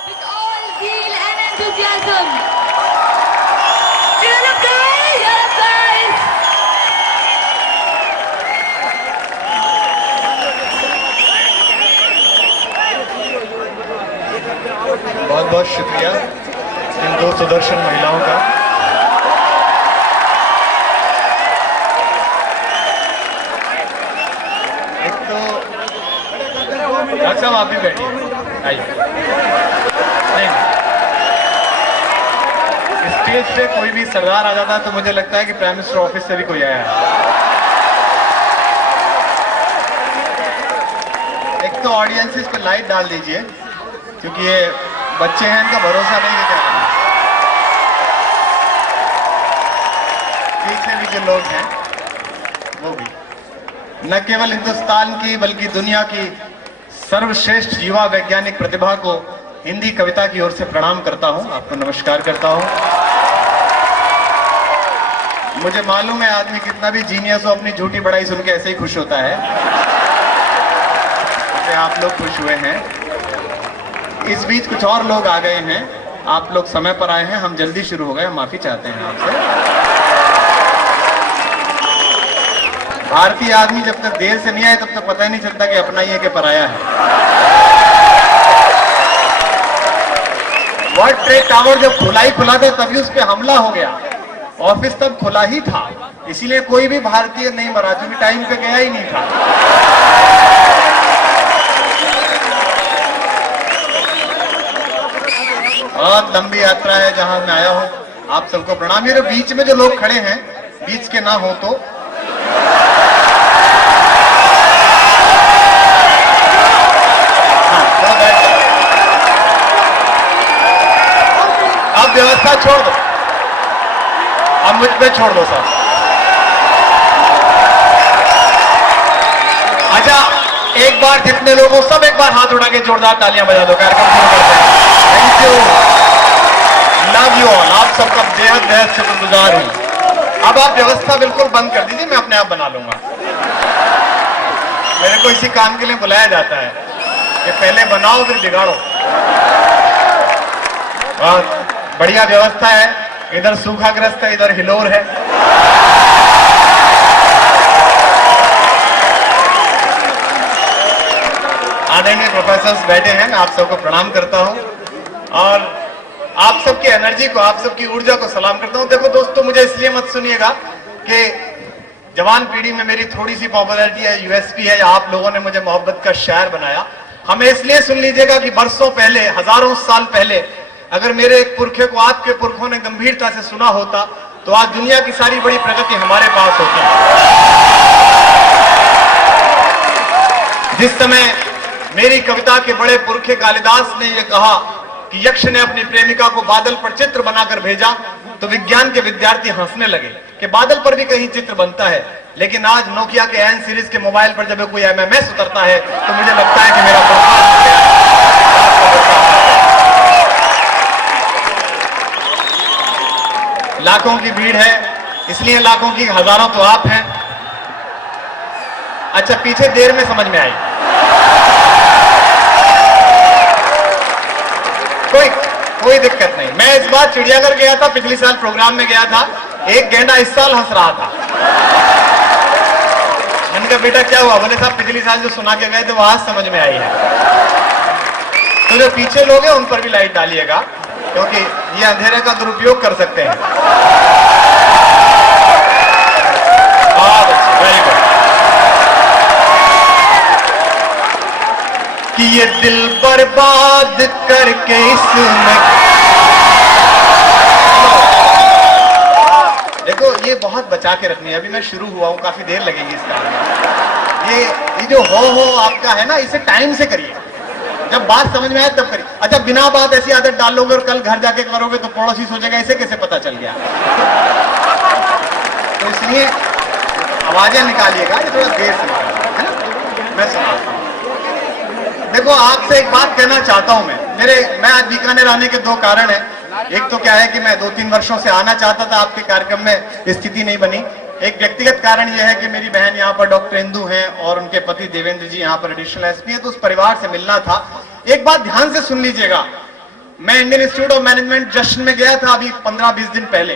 with all zeal and enthusiasm. Cheer up, guys! Cheer up, guys! बहुत बहुत शुक्रिया इन दो सुदर्शन महिलाओं का। एक तो डॉक्टर साहब आप भी बैठिए, आइए। नहीं, स्टेज पे कोई भी सरदार आ जाता है तो मुझे लगता है कि प्राइम मिनिस्टर ऑफिस से भी कोई आया है। एक तो ऑडियंसेस पे लाइट डाल दीजिए, क्योंकि ये बच्चे हैं, इनका भरोसा नहीं है क्या करना। पीछे भी जो लोग हैं वो भी न केवल हिंदुस्तान की बल्कि दुनिया की सर्वश्रेष्ठ युवा वैज्ञानिक प्रतिभा को हिंदी कविता की ओर से प्रणाम करता हूं, आपको नमस्कार करता हूं। मुझे मालूम है आदमी कितना भी जीनियस हो, अपनी झूठी बड़ाई सुन के ऐसे ही खुश होता है, जैसे आप लोग खुश हुए हैं। इस बीच कुछ और लोग आ गए हैं, आप लोग समय पर आए हैं, हम जल्दी शुरू हो गए, हम माफी चाहते हैं आपसे। भारतीय आदमी जब तक देर से नहीं आए तब तक पता ही नहीं चलता कि अपना ही है कि पराया है। वर्ल्ड ट्रेड टावर जब खुला ही खुला था तभी उस पर हमला हो गया, ऑफिस तब खुला ही था, इसीलिए कोई भी भारतीय नहीं मरा, क्योंकि टाइम पे गया ही नहीं था। बहुत लंबी यात्रा है जहां मैं आया हूं, आप सबको प्रणाम। मेरे बीच में जो लोग खड़े हैं, बीच के ना हो तो अब व्यवस्था छोड़ दो, अब मुझ पे छोड़ दो साहब। अच्छा, एक बार जितने लोगों, सब एक बार हाथ उठा के जोरदार तालियां बजा दो, कार्यक्रम शुरू करते हैं। Thank you, love you all, आप सबका बेहद बेहद शुक्रगुजार हूं। अब आप व्यवस्था बिल्कुल बंद कर दीजिए, मैं अपने आप बना लूंगा। मेरे को इसी काम के लिए बुलाया जाता है कि पहले बनाओ फिर बिगाड़ो। बहुत बढ़िया व्यवस्था है, इधर सूखाग्रस्त है, इधर हिलोर है। आदरणीय प्रोफेसर बैठे हैं, मैं आप सबको प्रणाम करता हूं और आप सबकी एनर्जी को, आप सबकी ऊर्जा को सलाम करता हूं। देखो दोस्तों, मुझे इसलिए मत सुनिएगा कि जवान पीढ़ी में मेरी थोड़ी सी पॉपुलैरिटी है, यूएसपी है, या आप लोगों ने मुझे मोहब्बत का शायर बनाया। हमें इसलिए सुन लीजिएगा कि बरसों पहले, हजारों साल पहले अगर मेरे एक पुरखे को आपके पुरखों ने गंभीरता से सुना होता तो आज दुनिया की सारी बड़ी प्रगति हमारे पास होती। जिस समय मेरी कविता के बड़े पुरखे कालिदास ने यह कहा कि यक्ष ने अपनी प्रेमिका को बादल पर चित्र बनाकर भेजा, तो विज्ञान के विद्यार्थी हंसने लगे कि बादल पर भी कहीं चित्र बनता है। लेकिन आज नोकिया के एन सीरीज के मोबाइल पर जब कोई एमएमएस उतरता है तो मुझे लगता है कि मेरा लाखों की भीड़ है, इसलिए लाखों की हजारों तो आप हैं। अच्छा, पीछे देर में समझ में आई, कोई दिक्कत नहीं। मैं इस बार चिड़ियाघर गया था, पिछले साल प्रोग्राम में गया था, एक गेंडा इस साल हंस रहा था। मैंने कहा बेटा क्या हुआ? बोले साहब पिछले साल जो सुना के गए थे वो आज समझ में आई है। तो जो पीछे लोग हैं उन पर भी लाइट डालिएगा, क्योंकि ये अंधेरे का दुरुपयोग कर सकते हैं। बहुत अच्छी, वेरी गुड। कि ये दिल बर्बाद करके इसमें, देखो ये बहुत बचा के रखनी है, अभी मैं शुरू हुआ हूं, काफी देर लगेगी इस काम में। ये जो हो आपका है ना, इसे टाइम से करिए, जब बात समझ में आए तब करिए। अच्छा, बिना बात ऐसी आदत डाल लोगे और कल घर जाके करोगे तो पड़ोसी सोचेगा इसे कैसे पता चल गया। तो इसलिए आवाजें निकालिएगा, ये थोड़ा देर से निकालिएगा, है ना? मैं सुनाता हूं। देखो, आपसे एक बात कहना चाहता हूं। मैं आज बीकानेर आने के दो कारण हैं। एक तो क्या है कि मैं 2-3 वर्षों से आना चाहता था, आपके कार्यक्रम में स्थिति नहीं बनी। एक व्यक्तिगत कारण यह है कि मेरी बहन यहाँ पर डॉक्टर इंदू हैं और उनके पति देवेंद्र जी यहाँ पर एडिशनल एसपी हैं, तो उस परिवार से मिलना था। एक बात ध्यान से सुन लीजिएगा मैं इंडियन इंस्टीट्यूट ऑफ मैनेजमेंट जश्न में गया था अभी 15-20 दिन पहले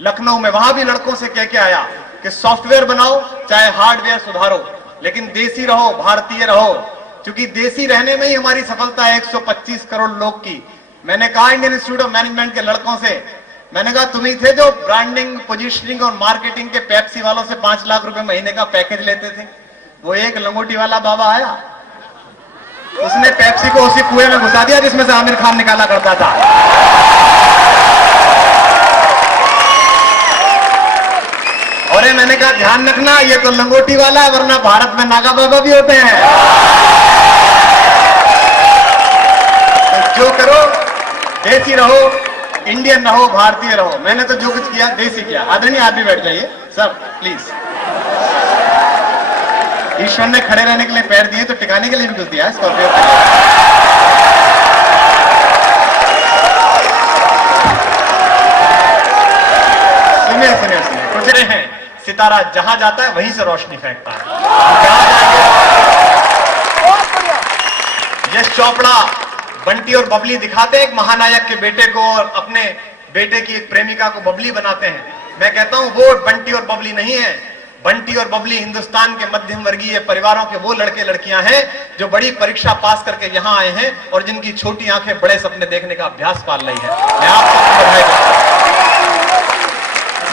लखनऊ में। वहां भी लड़कों से कह के आया कि सॉफ्टवेयर बनाओ चाहे हार्डवेयर सुधारो, लेकिन देसी रहो, भारतीय रहो, क्योंकि देसी रहने में ही हमारी सफलता है 125 करोड़ लोग की। मैंने कहा इंडियन इंस्टीट्यूट ऑफ मैनेजमेंट के लड़कों से, मैंने कहा तुम ही थे जो ब्रांडिंग, पोजीशनिंग और मार्केटिंग के पेप्सी वालों से 5 लाख रुपए महीने का पैकेज लेते थे। वो एक लंगोटी वाला बाबा आया, उसने पेप्सी को उसी कुएं में घुसा दिया जिसमें से आमिर खान निकाला करता था। और मैंने कहा ध्यान रखना, ये तो लंगोटी वाला है, वरना भारत में नागा बाबा भी होते हैं। तो जो करो देसी रहो, इंडियन रहो, भारतीय रहो। मैंने तो जो कुछ किया देसी किया। आदरणीय आप भी बैठ जाइए सर प्लीज। ईश्वर ने खड़े रहने के लिए पैर दिए तो टिकाने के लिए भी कुछ दिया स्कॉर्पियो। सुनिए सुनिए सुनिए, कुछ रहे हैं, सितारा जहां जाता है वहीं से रोशनी फेंकता है। जहां जाएंगे यश चोपड़ा बंटी और बबली दिखाते हैं एक महानायक के बेटे को, और अपने बेटे की एक प्रेमिका को बबली बनाते हैं। मैं कहता हूं वो बंटी और बबली नहीं है। बंटी और बबली हिंदुस्तान के मध्यम वर्गीय परिवारों के वो लड़के लड़कियां हैं जो बड़ी परीक्षा पास करके यहां आए हैं और जिनकी छोटी आंखें बड़े सपने देखने का अभ्यास पाल रही है। मैं आप सबको बधाई देता हूं।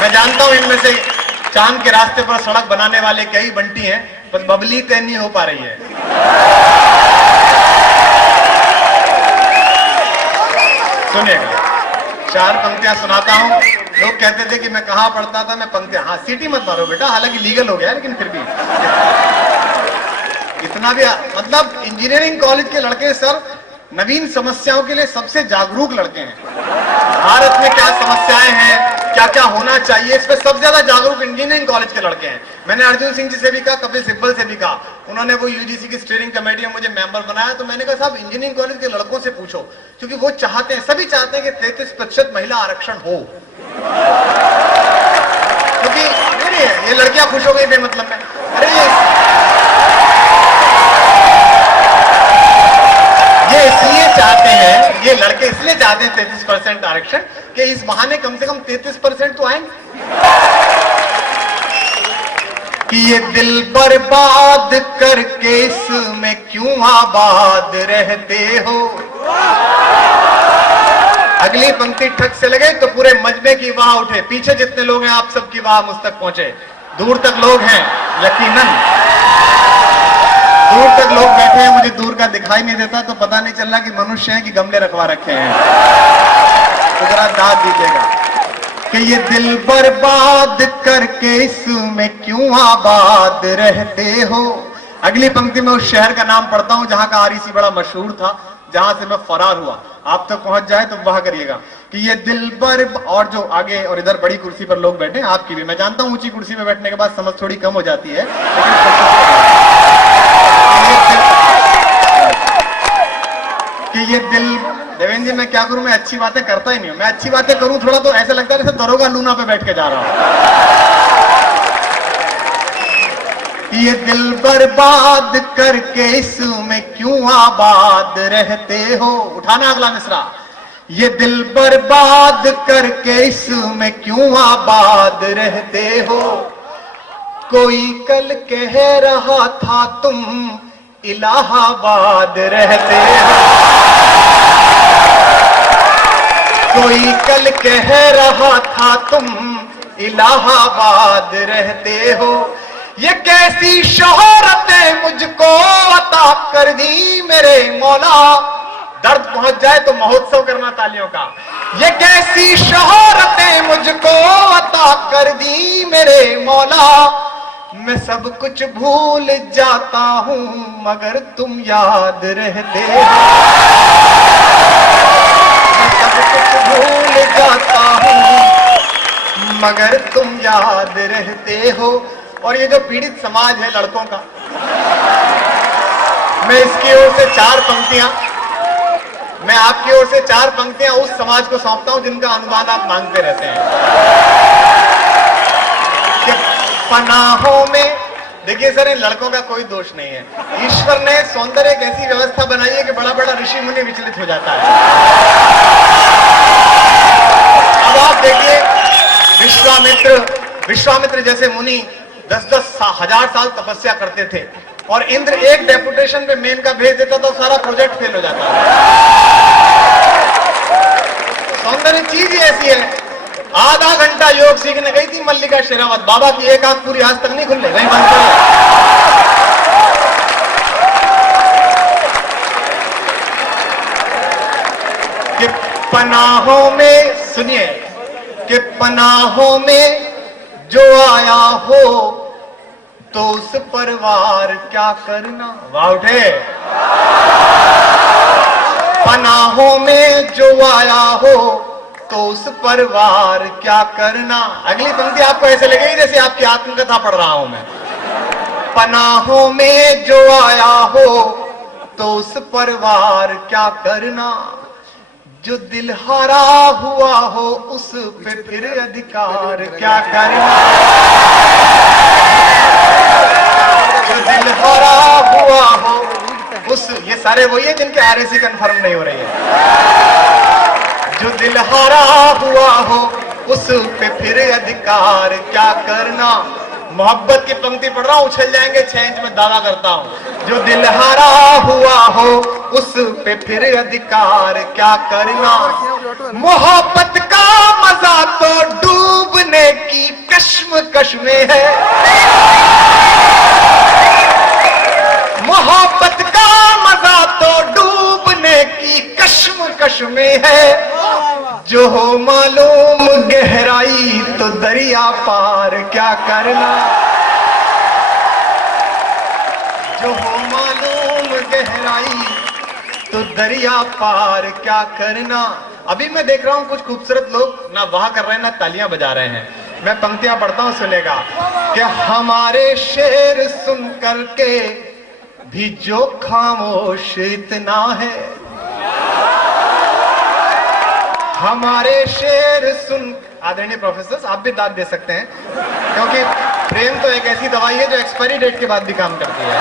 मैं जानता हूं इनमें से चांद के रास्ते पर सड़क बनाने वाले कई बंटी हैं, बस बबली तय नहीं हो पा रही है। सुनिएगा, 4 पंक्तियां सुनाता हूं। लोग कहते थे कि मैं कहां पढ़ता था, मैं पंक्तियां, हाँ सीटी मत मारो बेटा, हालांकि लीगल हो गया है, लेकिन फिर भी इतना भी, मतलब इंजीनियरिंग कॉलेज के लड़के सर नवीन समस्याओं के लिए सबसे जागरूक लड़के हैं। भारत में क्या समस्याएं हैं, क्या क्या होना चाहिए, इस पे सबसे ज्यादा जागरूक इंजीनियरिंग कॉलेज के लड़के हैं। मैंने अर्जुन सिंह जी से भी कहा, कपिल सिब्बल से भी कहा, उन्होंने वो यूजीसी की स्टीयरिंग कमेटी में मुझे मेंबर बनाया, तो मैंने कहा साहब इंजीनियरिंग कॉलेज के लड़कों से पूछो, क्योंकि वो चाहते हैं, सभी चाहते हैं कि 33% महिला आरक्षण हो। क्योंकि नहीं है, ये लड़कियां खुश हो गई बेमतलब में। अरे ये इसलिए चाहते हैं, ये लड़के इसलिए चाहते हैं 33% आरक्षण कि इस बहाने कम से कम 33% तो आएंगे। कि ये दिल बर्बाद करके इसमें क्यों आबाद रहते हो। अगली पंक्ति ठग से लगे तो पूरे मजमे की वाह उठे। पीछे जितने लोग हैं आप सबकी वाह मुझ तक पहुंचे। दूर तक लोग हैं, यकीनन दूर तक लोग बैठे हैं, मुझे दूर का दिखाई नहीं देता, तो पता नहीं चल रहा कि मनुष्य हैं कि गमले रखवा रखे हैं। तो जरा दाद दीजिएगा कि ये दिल बर्बाद करके इसमें क्यों आबाद रहते हो। अगली पंक्ति में उस शहर का नाम पढ़ता हूं जहां का आरईसी बड़ा मशहूर था, जहां से मैं फरार हुआ। आप तक पहुंच जाए तो वाह करिएगा कि ये दिल और जो आगे और इधर बड़ी कुर्सी पर लोग बैठे हैं, आपकी भी मैं जानता हूं ऊंची कुर्सी में बैठने के बाद समझ थोड़ी कम हो जाती है, कि ये दिल, देवेंद्र जी मैं क्या करूं, मैं अच्छी बातें करता ही नहीं हूं। मैं अच्छी बातें करूं थोड़ा तो ऐसा लगता है जैसे दरोगा लूना पे बैठ के जा रहा हूं। ये दिल बर्बाद करके इसमें क्यों आबाद रहते हो। उठाना अगला मिसरा। ये दिल बर्बाद करके इसमें क्यों आबाद रहते हो। कोई कल कह रहा था तुम इलाहाबाद रहते हो। कोई कल कह रहा था तुम इलाहाबाद रहते हो। ये कैसी शोहरतें मुझको अता कर दी मेरे मौला। दर्द पहुंच जाए तो महोत्सव करना तालियों का। ये कैसी शोहरतें मुझको अता कर दी मेरे मौला। मैं सब कुछ भूल जाता हूं मगर तुम याद रहते हो। मैं सब कुछ भूल जाता हूं मगर तुम याद रहते हो। और ये जो पीड़ित समाज है लड़कों का, मैं इसकी ओर से 4 पंक्तियां, मैं आपकी ओर से 4 पंक्तियां उस समाज को सौंपता हूं जिनका अनुदान आप मांगते रहते हैं। कि पनाहों में, देखिए सर इन लड़कों का कोई दोष नहीं है। ईश्वर ने सौंदर्य एक ऐसी व्यवस्था बनाई है कि बड़ा बड़ा ऋषि मुनि विचलित हो जाता है। विश्वामित्र जैसे मुनि 10-10 हजार साल तपस्या करते थे और इंद्र एक डेपुटेशन पे मेनका भेज देता तो सारा प्रोजेक्ट फेल हो जाता। सौंदर्य चीज ही ऐसी है। आधा घंटा योग सीखने गई थी मल्लिका शेरावत, बाबा की एक आंख पूरी आज तक नहीं खुल रही, वहीं बंद करो। कि पनाहों में, सुनिए, कि पनाहों में जो आया हो तो उस परिवार क्या करना। वाह उठे। पनाहों में जो आया हो तो उस परिवार क्या करना। अगली पंक्ति आपको ऐसे लगेगी जैसे आपकी आत्मकथा पढ़ रहा हूं मैं। पनाहों में जो आया हो तो उस परिवार क्या करना। जो दिल हारा हुआ हो उस पे फिर अधिकार क्या करना। जो दिल हारा हुआ हो उस, ये सारे वही है जिनके आरएसी कंफर्म नहीं हो रही है। जो दिल हारा हुआ हो उस पे फिर अधिकार क्या करना। मोहब्बत की पंक्ति पढ़ रहा हूं, उछल जाएंगे 6 इंच में दावा करता हूं। जो दिल हारा हुआ हो उस पे फिर अधिकार क्या करना। मोहब्बत का मजा तो डूबने की कश्मकश में है। मोहब्बत का मजा तो डूबने की कश्मकश में है। जो हो मालूम गहराई तो दरिया पार क्या करना। जो हो मालूम गहराई तो दरिया पार क्या करना। अभी मैं देख रहा हूं कुछ खूबसूरत लोग ना वाह कर रहे हैं ना तालियां बजा रहे हैं। मैं पंक्तियां पढ़ता हूं, सुनेगा। कि हमारे शेर सुन करके भी जो खामोश इतना है। हमारे शेर सुन, आदरणीय प्रोफेसर आप भी दाद दे सकते हैं, क्योंकि प्रेम तो एक ऐसी दवाई है जो एक्सपायरी डेट के बाद भी काम करती है।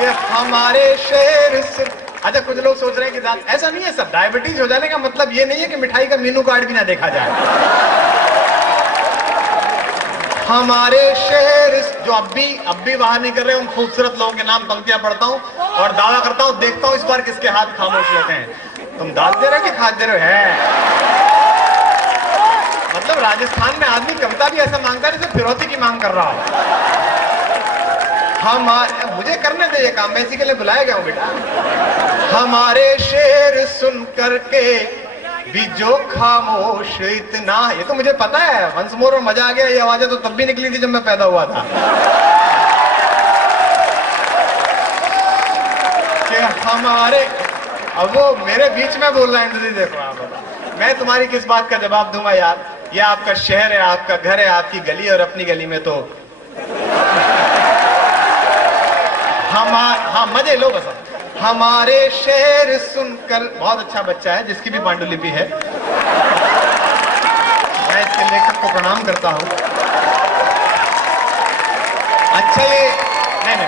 ये हमारे शेर सुन। अच्छा, कुछ लोग सोच रहे हैं कि दाद, ऐसा नहीं है सर। डायबिटीज हो जाने का मतलब ये नहीं है कि मिठाई का मेनू कार्ड भी ना देखा जाए। हमारे शेर जो अब भी वहां नहीं कर रहे, उन खूबसूरत लोगों के नाम पंक्तियां पढ़ता हूं और दावा करता हूं, देखता हूं इस बार किसके हाथ खामोश होते हैं। तुम दाद दे रहे हो कि खाद दे रहे हो? है मतलब राजस्थान में आदमी कविता भी ऐसा मांगता है जैसे फिरौती की मांग कर रहा हो। मुझे करने दे ये काम, मैं इसी के लिए बुलाया गया हूं बेटा। हमारे शेर सुन करके भी जो खामोश इतना, ये तो मुझे पता है। वंस मोर और मजा आ गया, ये आवाजें तो तब भी निकली थी जब मैं पैदा हुआ था। कि हमारे, अब वो मेरे बीच में बोल रहा है। देखो आप, मैं तुम्हारी किस बात का जवाब दूंगा यार। ये आपका शहर है, आपका घर है, आपकी गली, और अपनी गली में तो हाँ मजे लो बस। हमारे शेर सुनकर, बहुत अच्छा बच्चा है जिसकी भी पांडुलिपि है, मैं इसके लेखक को प्रणाम करता हूं। अच्छा, ये नहीं,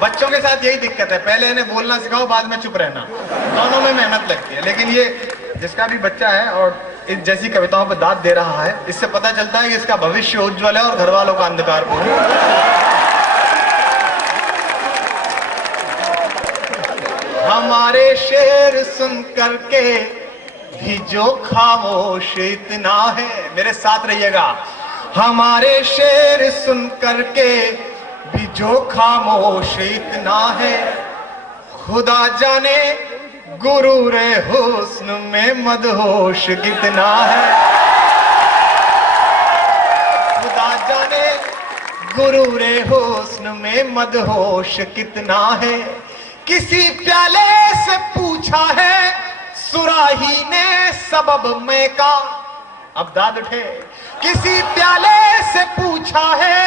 बच्चों के साथ यही दिक्कत है, पहले इन्हें बोलना सिखाओ, बाद में चुप रहना। दोनों में मेहनत लगती है। लेकिन ये जिसका भी बच्चा है और इस जैसी कविताओं पर दाद दे रहा है, इससे पता चलता है कि इसका भविष्य उज्ज्वल है और घर वालों का अंधकारपूर्ण। हमारे शेर सुन करके भी जो खामोश इतना है, मेरे साथ रहिएगा। हमारे शेर सुन करके भी जो खामोश इतना है। खुदा जाने गुरूर हुस्न में मदहोश कितना है। खुदा जाने गुरूर हुस्न में मदहोश कितना है। किसी प्याले से पूछा है सुराही ने सबब मैं का। अब दाद उठे। किसी प्याले से पूछा है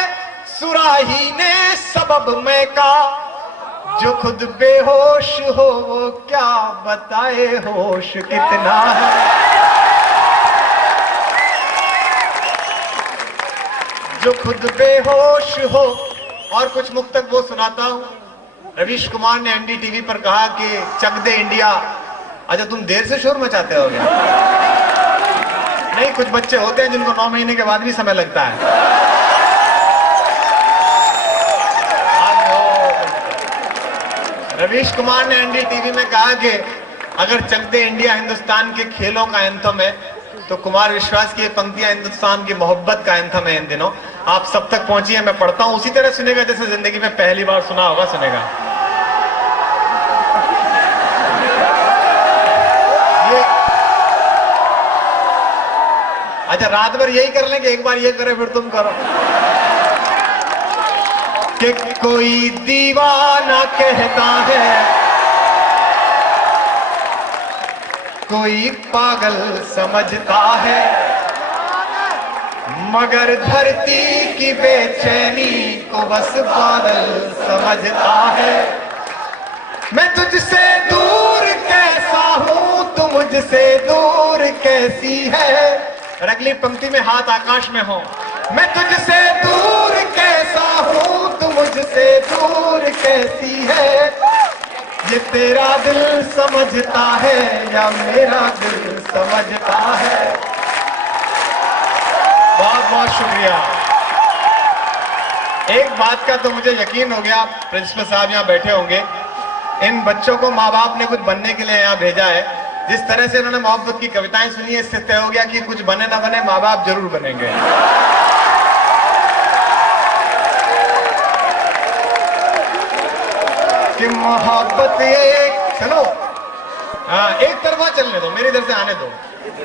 सुराही ने सबब मैं का। जो खुद बेहोश हो वो क्या बताए होश कितना है। जो खुद बेहोश हो। और कुछ मुक्तक वो सुनाता हूं। रवीश कुमार ने एनडीटीवी पर कहा कि चक दे इंडिया, अच्छा तुम देर से शोर मचाते हो क्या? नहीं, कुछ बच्चे होते हैं जिनको 9 महीने के बाद भी समय लगता है। रवीश कुमार ने एनडीटीवी में कहा कि अगर चलते इंडिया हिंदुस्तान के खेलों का एंथम है तो कुमार विश्वास की ये पंक्तियां हिंदुस्तान की मोहब्बत का एंथम है इन दिनों। आप सब तक पहुंची है, मैं पढ़ता हूं, उसी तरह सुनेगा जैसे जिंदगी में पहली बार सुना होगा, सुनेगा। ये अच्छा, रात भर यही कर लेंगे, एक बार ये करे फिर तुम करो। कि कोई दीवाना कहता है, कोई पागल समझता है, मगर धरती की बेचैनी को बस बादल समझता है। मैं तुझसे दूर कैसा हूं, तू मुझसे दूर कैसी है। और अगली पंक्ति में हाथ आकाश में हो। मैं तुझसे दूर कैसा हूं, तू मुझसे दूर कैसी है। ये तेरा दिल समझता है या मेरा दिल समझता है। बहुत बहुत शुक्रिया। एक बात का तो मुझे यकीन हो गया, प्रिंसिपल साहब यहाँ बैठे होंगे, इन बच्चों को माँ बाप ने कुछ बनने के लिए यहाँ भेजा है। जिस तरह से इन्होंने मोहब्बत की कविताएं सुनी है, इससे तय हो गया कि कुछ बने ना बने माँ बाप जरूर बनेंगे। कि मोहब्बत एक, चलो हाँ एक तरफा चलने दो, मेरी इधर से आने दो।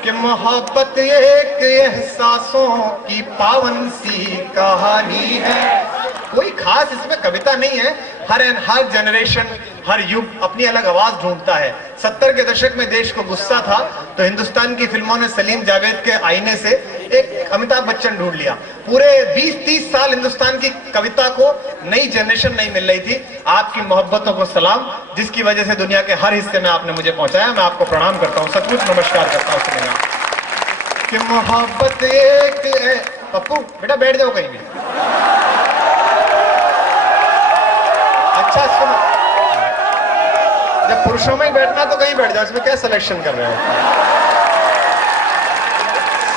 कि मोहब्बत एक एहसासों की पावन सी कहानी है। कोई खास इसमें कविता नहीं है। हर जनरेशन, हर युग अपनी अलग आवाज ढूंढता है। 70 के दशक में देश को गुस्सा था तो हिंदुस्तान की फिल्मों ने सलीम जावेद के आईने से एक अमिताभ बच्चन ढूंढ लिया। पूरे 20-30 साल हिंदुस्तान की कविता को नई जनरेशन नहीं मिल रही थी। आपकी मोहब्बतों को सलाम, जिसकी वजह से दुनिया के हर हिस्से में आपने मुझे पहुंचाया। मैं आपको प्रणाम करता हूँ, सचमुच नमस्कार करता हूँ। सुनेगा कि मोहब्बत एक, पप्पू बेटा बैठ जाओ कहीं भी। अच्छा सुनो, जब पुरुषों में ही बैठना तो कहीं बैठ जाओ, इसमें क्या सिलेक्शन कर रहे हो?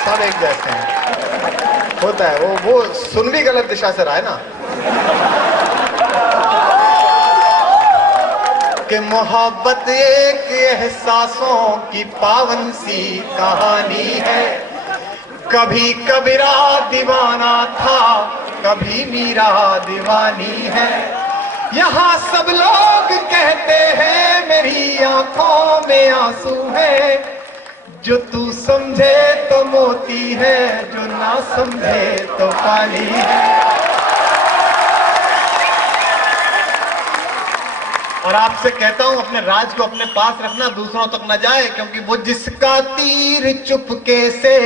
सब एक जैसे हैं, होता है। वो सुन भी गलत दिशा से रहा है ना। कि मोहब्बत एक एहसासों की पावन सी कहानी है। कभी कबीरा दीवाना था, कभी मीरा दीवानी है। यहाँ सब लोग कहते हैं मेरी आंखों में आंसू है। जो तू समझे तो मोती है, जो ना समझे तो पानी है। और आपसे कहता हूं अपने राज को अपने पास रखना, दूसरों तक न जाए, क्योंकि वो जिसका तीर चुपके से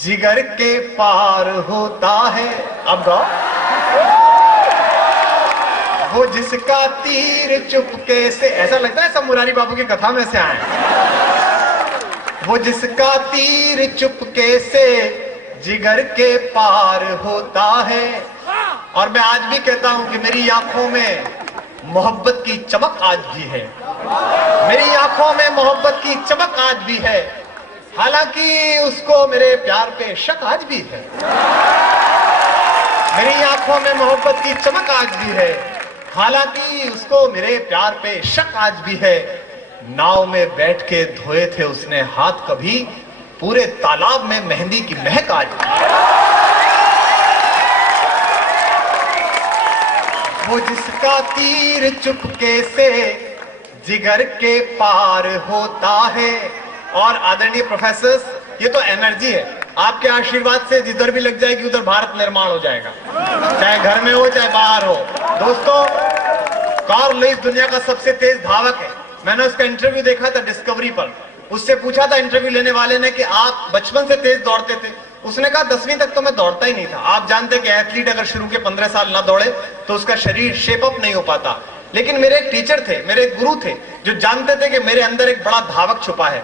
जिगर के पार होता है। अब गाओ। वो जिसका तीर चुपके से, ऐसा लगता है सब मुरारी बाबू की कथा में से आए। वो जिसका तीर चुपके से जिगर के पार होता है। और मैं आज भी कहता हूं कि मेरी आंखों में मोहब्बत की चमक आज भी है। मेरी आंखों में मोहब्बत की चमक आज भी है, हालांकि उसको मेरे प्यार पे शक आज भी है। मेरी आंखों में मोहब्बत की चमक आज भी है, हालांकि उसको मेरे प्यार पे शक आज भी है। नाव में बैठ के धोए थे उसने हाथ कभी, पूरे तालाब में मेहंदी की महक आज भी है। वो जिसका तीर चुपके से जिगर के पार होता है। और आदरणीय प्रोफेसर्स, ये तो एनर्जी है। आपके आशीर्वाद से जिधर भी लग जाएगी उधर भारत निर्माण हो जाएगा, चाहे घर में हो चाहे बाहर हो। दोस्तों, कार्ल लुईस दुनिया का सबसे तेज धावक है। मैंने उसका इंटरव्यू देखा था डिस्कवरी पर। उससे पूछा था इंटरव्यू लेने वाले ने कि आप बचपन से तेज दौड़ते थे? उसने कहा 10वीं तक तो मैं दौड़ता ही नहीं था। आप जानते कि एथलीट अगर शुरू के 15 साल ना दौड़े तो उसका शरीर शेप अप नहीं हो पाता। लेकिन मेरे एक टीचर थे, मेरे एक गुरु थे, जो जानते थे कि मेरे अंदर एक बड़ा धावक छुपा है।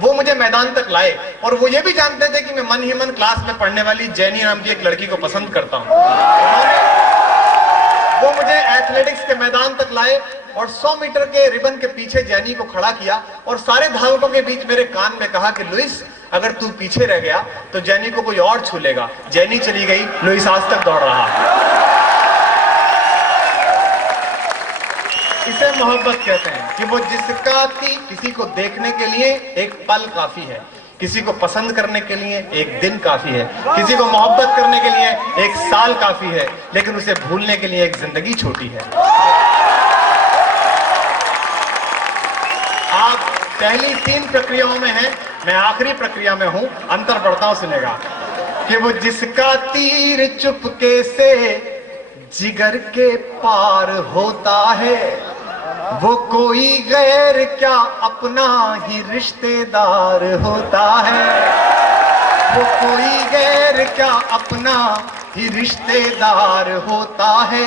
वो मुझे मैदान तक लाए और वो ये भी जानते थे कि मैं मन ही मन क्लास में पढ़ने वाली जैनी नाम की एक लड़की को पसंद करता हूँ। वो मुझे एथलेटिक्स के मैदान तक लाए और 100 मीटर के रिबन के पीछे जैनी को खड़ा किया और सारे धावकों के बीच मेरे कान में कहा कि लुइस, अगर तू पीछे रह गया तो जैनी को कोई और छू लेगा। जैनी चली गई, लुइस आज तक दौड़ रहा। इसे मोहब्बत कहते हैं कि वो जिसका किसी को देखने के लिए एक पल काफी है, किसी को पसंद करने के लिए एक दिन काफी है, किसी को मोहब्बत करने के लिए एक साल काफी है, लेकिन उसे भूलने के लिए एक जिंदगी छोटी है। आप पहली 3 प्रक्रियाओं में हैं, मैं आखिरी प्रक्रिया में हूं, अंतर पड़ता हूं, सुनेगा कि वो जिसका तीर चुपके से जिगर के पार होता है, वो कोई गैर क्या अपना ही रिश्तेदार होता है। वो कोई गैर क्या अपना ही रिश्तेदार होता है।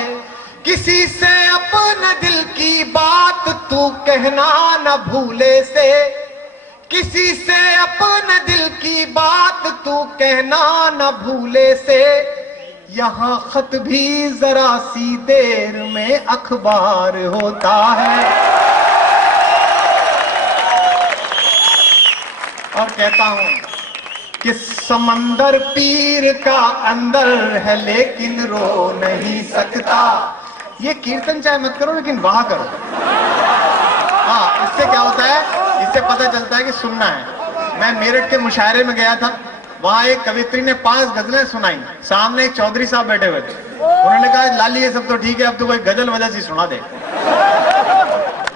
किसी से अपने दिल की बात तू कहना न भूले से, किसी से अपने दिल की बात तू कहना न भूले से, यहाँ खत भी जरा सी देर में अखबार होता है। और कहता हूं कि समंदर पीर का अंदर है लेकिन रो नहीं सकता। ये कीर्तन चाहे मत करो लेकिन वहां करो। हाँ, इससे क्या होता है, इससे पता चलता है कि सुनना है। मैं मेरठ के मुशायरे में गया था, वहां एक कवित्री ने 5 गजलें सुनाई, सामने एक चौधरी साहब बैठे हुए थे। उन्होंने कहा लाली ये सब तो ठीक है, अब तो कोई गजल वजह से सुना दे।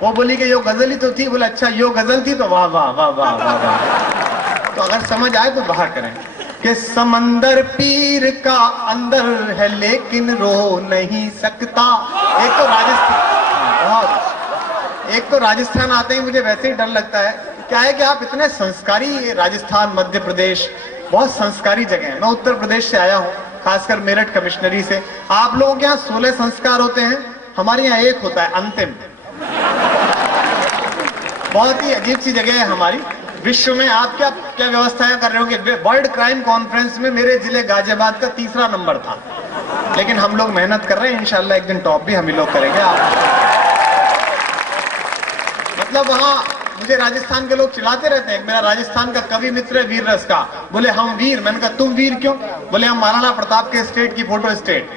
वो बोली कि यो गजल ही तो थी। बोले अच्छा यो गजल थी तो वाह वाह वाह वाह वाह वाह। तो अगर समझ आए तो बाहर करें कि समंदर पीर का अंदर है लेकिन रो नहीं सकता। एक तो राजस्थान आते ही मुझे वैसे ही डर लगता है। क्या है कि आप इतने संस्कारी, राजस्थान, मध्य प्रदेश बहुत संस्कारी जगह है। मैं उत्तर प्रदेश से आया हूँ, खासकर मेरठ कमिश्नरी से। आप लोगों के यहाँ 16 संस्कार होते हैं, हमारे यहाँ एक होता है अंतिम। बहुत ही अजीब सी जगह है हमारी। विश्व में आप क्या क्या व्यवस्थाएं कर रहे हो कि वर्ल्ड क्राइम कॉन्फ्रेंस में मेरे जिले गाजियाबाद का 3रा नंबर था, लेकिन हम लोग मेहनत कर रहे हैं, इंशाल्लाह एक दिन टॉप भी हम ही लोग करेंगे। मतलब वहां मुझे राजस्थान के लोग चिल्लाते रहते हैं। मेरा राजस्थान का कवि मित्र है वीर रस का, बोले हम वीर। मैंने कहा तुम वीर क्यों? बोले हम महाराणा प्रताप के स्टेट की फोटो स्टेट।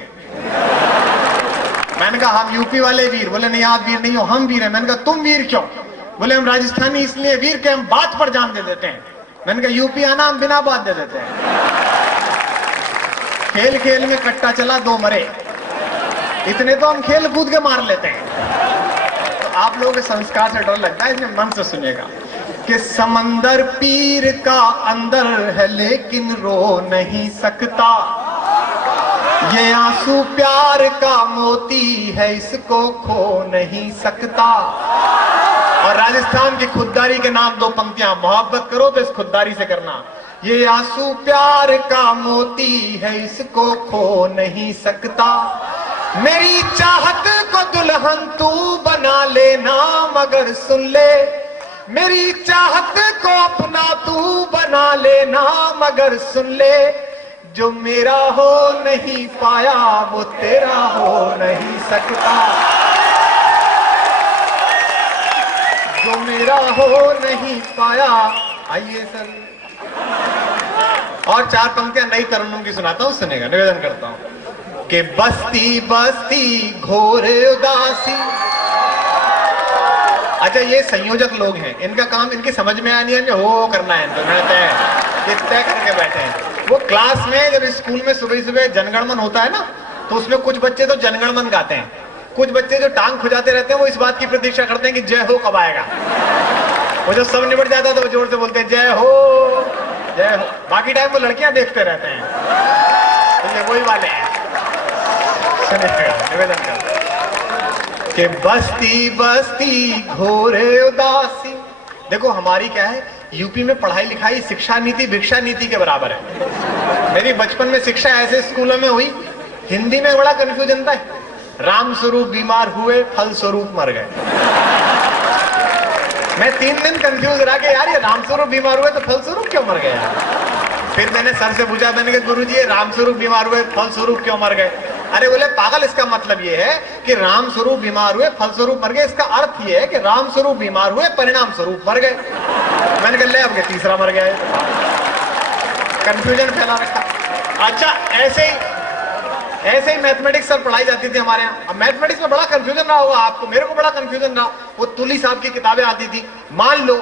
मैंने कहा हम यूपी वाले वीर। बोले नहीं आप वीर नहीं हो, हम वीर हैं। मैंने कहा तुम वीर क्यों? बोले हम राजस्थानी इसलिए वीर के हम बात पर जान दे देते हैं। मैंने कहा यूपी आना, हम बिना बात दे देते हैं। खेल खेल में कट्टा चला 2 मरे, इतने तो हम खेल कूद के मार लेते हैं। आप लोगों के संस्कार से डर लगता है, इसमें मन से सुनिएगा कि समंदर पीर का अंदर है लेकिन रो नहीं सकता। ये आंसू प्यार का मोती है, इसको खो नहीं सकता। और राजस्थान की खुददारी के नाम 2 पंक्तियां, मोहब्बत करो तो इस खुददारी से करना। ये आंसू प्यार का मोती है, इसको खो नहीं सकता। मेरी चाहत को दुल्हन तू बना लेना मगर सुन ले, मेरी चाहत को अपना तू बना लेना मगर सुन ले। जो मेरा हो नहीं पाया वो तेरा हो नहीं सकता। जो मेरा हो नहीं पाया। आइए सर, और 4 पंक्तियां नई तरन्नुम की सुनाता हूं, सुनेगा, निवेदन करता हूं कि बस्ती बस्ती घोर उदासी। अच्छा ये संयोजक लोग हैं, इनका काम इनकी समझ में आनी है, हो करना है तो तय करके बैठे हैं। वो क्लास में जब स्कूल में सुबह सुबह जनगणमन होता है ना, तो उसमें कुछ बच्चे तो जनगणमन गाते हैं, कुछ बच्चे जो टांग खुजाते रहते हैं वो इस बात की प्रतीक्षा करते हैं कि जय हो कब आएगा। वो जब सब निपट जाता है तो वो जोर से बोलते हैं जय हो जय हो। बाकी टाइम वो लड़कियां देखते रहते हैं। तो ये वही वाले हैं। निवेदन कर कि बस्ती बस्ती घोर उदासी। देखो हमारी क्या है, यूपी में पढ़ाई लिखाई शिक्षा नीति भिक्षा नीति के बराबर है। मेरी बचपन में शिक्षा ऐसे स्कूलों में हुई, हिंदी में बड़ा कंफ्यूजन था। राम स्वरूप बीमार हुए फल स्वरूप मर गए। मैं 3 दिन कंफ्यूज रहा कि यार ये राम स्वरूप बीमार हुए तो फल स्वरूप क्यों मर गए। फिर मैंने सर से पूछा, मैंने कहा गुरुजी ये राम स्वरूप बीमार हुए फल स्वरूप क्यों मर गए? अरे बोले पागल, इसका मतलब ये है कि राम स्वरूप बीमार हुए, फल स्वरूप मर गए। इसका अर्थ ये है कि राम स्वरूप बीमार हुए, परिणाम स्वरूप मर गए। मैंने कहा ले अब के तीसरा मर गया है। कंफ्यूजन फैला रखा। अच्छा, ऐसे ही मैथमेटिक्स सर पढ़ाई जाती थी हमारे यहाँ। अब मैथमेटिक्स में बड़ा कंफ्यूजन रहा होगा आपको, मेरे को बड़ा कंफ्यूजन रहा। वो तुली साहब की किताबें आती थी, मान लो,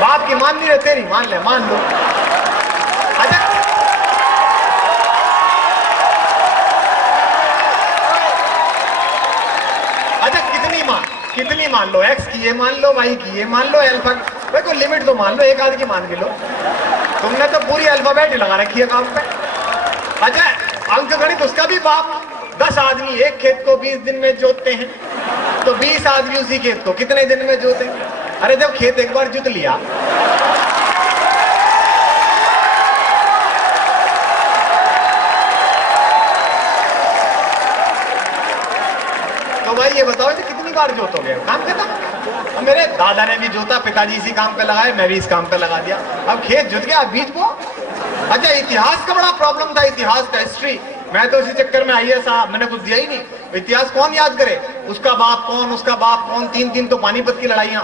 बाप की मान नहीं रहे, तेरी मान ले, मान लो। अच्छा कितनी मान लो, एक्स की ये मान लो, वाई की ये मान लो, अल्फा भाई कोई लिमिट तो मान लो, एक आध की मान के लो। तुमने तो पूरी अल्फाबेट लगा रखी है काम पे। अच्छा, अंक गणित उसका भी बाप। 10 आदमी एक खेत को 20 दिन में जोतते हैं, तो 20 आदमी उसी खेत को कितने दिन में जोते? अरे जब खेत एक बार जोत लिया, तो भाई ये बताओ कि कितनी बार जोतोगे? काम खत्म। मेरे दादा ने भी जोता, पिताजी इसी काम पे लगाए, मैं भी इस काम पे लगा दिया। अब खेत जुत गया, बीज बो। अच्छा, इतिहास का बड़ा प्रॉब्लम था, इतिहास का, हिस्ट्री। मैं तो इसी चक्कर में आईएएस साहब मैंने कुछ दिया ही नहीं। इतिहास कौन याद करे? उसका बाप कौन, उसका बाप कौन। 3 तो पानीपत की लड़ाइयां।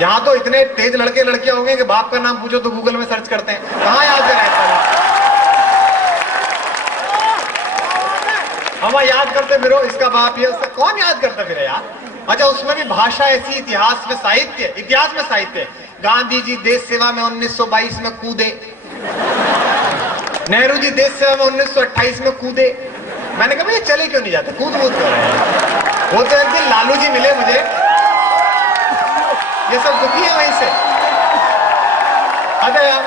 यहाँ तो इतने तेज लड़के लड़कियां होंगे कि बाप का नाम पूछो तो गूगल में सर्च करते हैं, कहाँ याद करे। हम याद करते फिर इसका बाप ये, उसका कौन याद करता फिर यार। अच्छा, उसमें भी भाषा ऐसी, इतिहास में साहित्य, इतिहास में साहित्य। गांधी जी देश सेवा में 1922 में कूदे, नेहरू जी देश सेवा में 1928 में कूदे। मैंने कहा ये चले क्यों नहीं जाते, कूद कूद कर रहे हैं। वो तो एक दिन लालू जी मिले मुझे, ये सब दुखी है वहीं से। अरे यार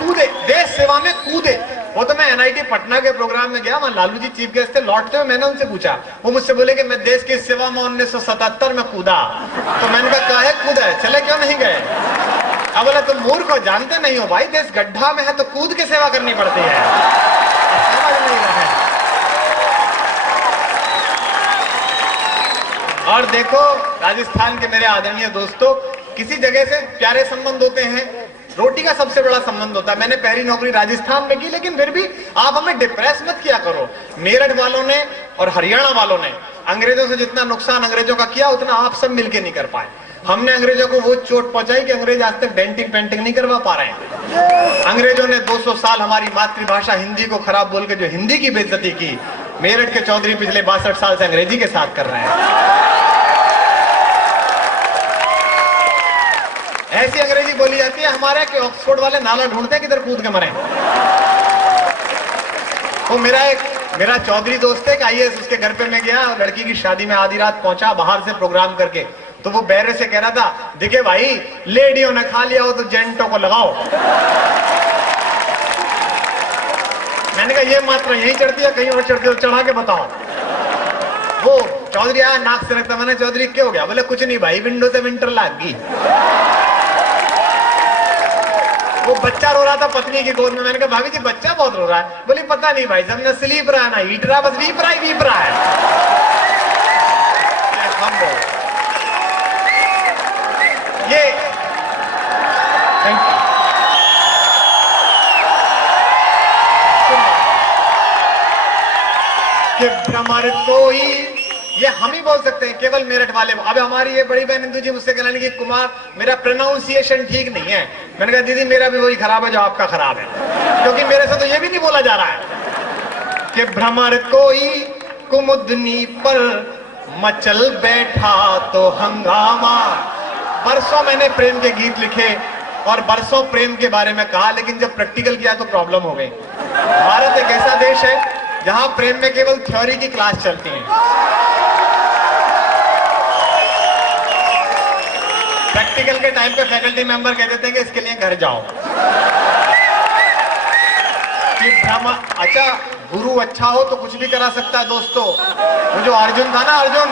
कूदे, देश सेवा में कूदे। वो तो मैं एनआईटी पटना के प्रोग्राम में गया, वहां लालू जी चीफ गेस्ट थे। लौटते हुए मैंने उनसे पूछा, वो मुझसे बोले कि मैं देश की सेवा में 1977 में कूदा। तो मैंने कहा है कूदा है, चले क्यों नहीं गए? अब बोला तुम मूर्ख हो, जानते नहीं हो भाई, देश गड्ढा में है तो कूद के सेवा करनी पड़ती है। समझ नहीं रहे। और देखो राजस्थान के मेरे आदरणीय दोस्तों, किसी जगह से प्यारे संबंध होते हैं, रोटी का सबसे बड़ा संबंध होता है। मैंने पहली नौकरी राजस्थान में की, लेकिन फिर भी आप हमें डिप्रेस मत किया करो। मेरठ वालों ने और हरियाणा वालों ने अंग्रेजों से जितना नुकसान अंग्रेजों का किया, उतना आप सब मिलके नहीं कर पाए। हमने अंग्रेजों को वो चोट पहुंचाई कि अंग्रेज आज तक डेंटिंग पेंटिंग नहीं करवा पा रहे हैं। अंग्रेजों ने 200 साल हमारी मातृभाषा हिंदी को खराब बोल के जो हिंदी की बेइज्जती की, मेरठ के चौधरी पिछले 62 साल से अंग्रेजी के साथ कर रहे हैं। ऐसी अंग्रेजी बोली जाती है हमारे कि ऑक्सफोर्ड वाले नाला ढूंढते हैं किधर कूद के मरे। तो मेरा चौधरी दोस्त है कि आईएएस, उसके घर पे मैं गया, लड़की की शादी में आधी रात पहुंचा बाहर से प्रोग्राम करके। तो वो बैरे से कह रहा था, देखे भाई लेडियों ने खा लिया हो तो जेंटों को लगाओ। मैंने कहा ये मात्रा यही चढ़ती है, कहीं और चढ़ती है, चढ़ा के बताओ। वो चौधरी आया, नाक से रखता। मैंने चौधरी क्या हो गया? बोले कुछ नहीं भाई, विंडो से विंटर लाग गई। वो बच्चा रो रहा था पत्नी की गोद में। मैंने कहा भाभी जी बच्चा बहुत रो रहा है। बोली पता नहीं भाई, जब न स्लीप रहा ना हीट रहा, बस वीप रहा है। हम ये कि भ्रमर कोई, ये हम ही बोल सकते हैं, केवल मेरठ वाले। अब हमारी ये बड़ी बहन इंदू जी मुझसे कहने लगी, कुमार मेरा प्रोनाउंसिएशन ठीक नहीं है। मैंने कहा दीदी मेरा भी वही खराब है जो आपका खराब है, क्योंकि मेरे से तो ये भी नहीं बोला जा रहा है कि भ्रमर कोई कुमुदनी पर मचल बैठा तो हंगामा। बरसों मैंने प्रेम के गीत लिखे और बरसों प्रेम के बारे में कहा, लेकिन जब प्रैक्टिकल किया तो प्रॉब्लम हो गई। भारत एक ऐसा देश है जहां प्रेम में केवल थ्योरी की क्लास चलती है। प्रैक्टिकल के टाइम पे फैकल्टी मेंबर कह देते हैं कि इसके लिए घर जाओ। अच्छा, गुरु अच्छा हो तो कुछ भी करा सकता है दोस्तों। वो जो अर्जुन था ना, अर्जुन,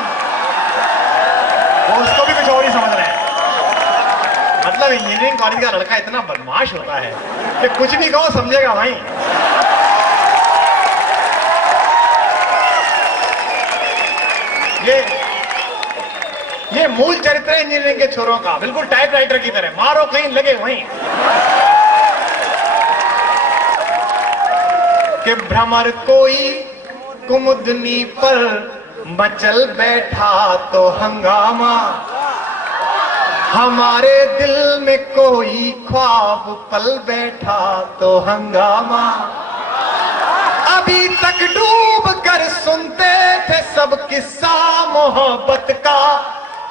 वो उसको भी कुछ और ही समझ रहे हैं। मतलब इंजीनियरिंग कॉलेज का लड़का इतना बदमाश होता है कि कुछ भी कहो समझेगा भाई। ये मूल चरित्र है इंजीनियरिंग के छोरों का, बिल्कुल टाइपराइटर की तरह, मारो कहीं लगे वहीं। कि भ्रमर कोई कुमुदनी पर मचल बैठा तो हंगामा, हमारे दिल में कोई ख्वाब पल बैठा तो हंगामा। अभी तक डूब कर सुनते थे सब किस्सा मोहब्बत का।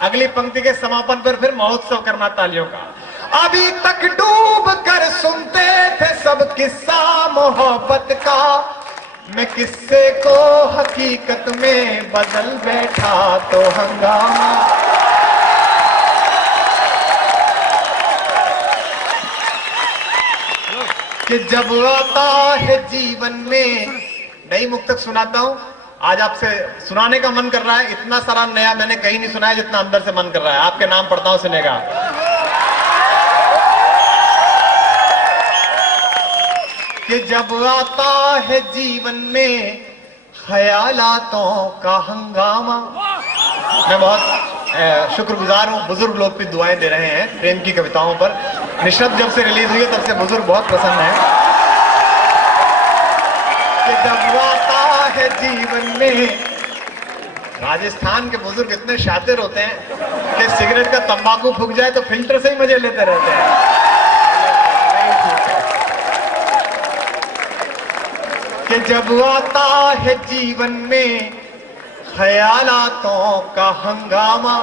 अगली पंक्ति के समापन पर फिर महोत्सव करना तालियों का। अभी तक डूब कर सुनते थे सब किस्सा मोहब्बत का, मैं किस्से को हकीकत में बदल बैठा तो हंगामा। कि जब आता है जीवन में, नई मुक्तक सुनाता हूं। आज आपसे सुनाने का मन कर रहा है, इतना सारा नया मैंने कहीं नहीं सुना है जितना अंदर से मन कर रहा है। आपके नाम पढ़ता हूं, सुनेगा। कि जब आता है जीवन में ख्यालातों का हंगामा। मैं बहुत शुक्रगुजार हूं, बुजुर्ग लोग भी दुआएं दे रहे हैं प्रेम की कविताओं पर। निशब्द जब से रिलीज हुई है तब से बुजुर्ग बहुत प्रसन्न है। कि जब आता है जीवन में, राजस्थान के बुजुर्ग इतने शातिर होते हैं कि सिगरेट का तंबाकू फूक जाए तो फिल्टर से ही मजे लेते रहते हैं। कि जब आता है जीवन में ख्यालातों का हंगामा,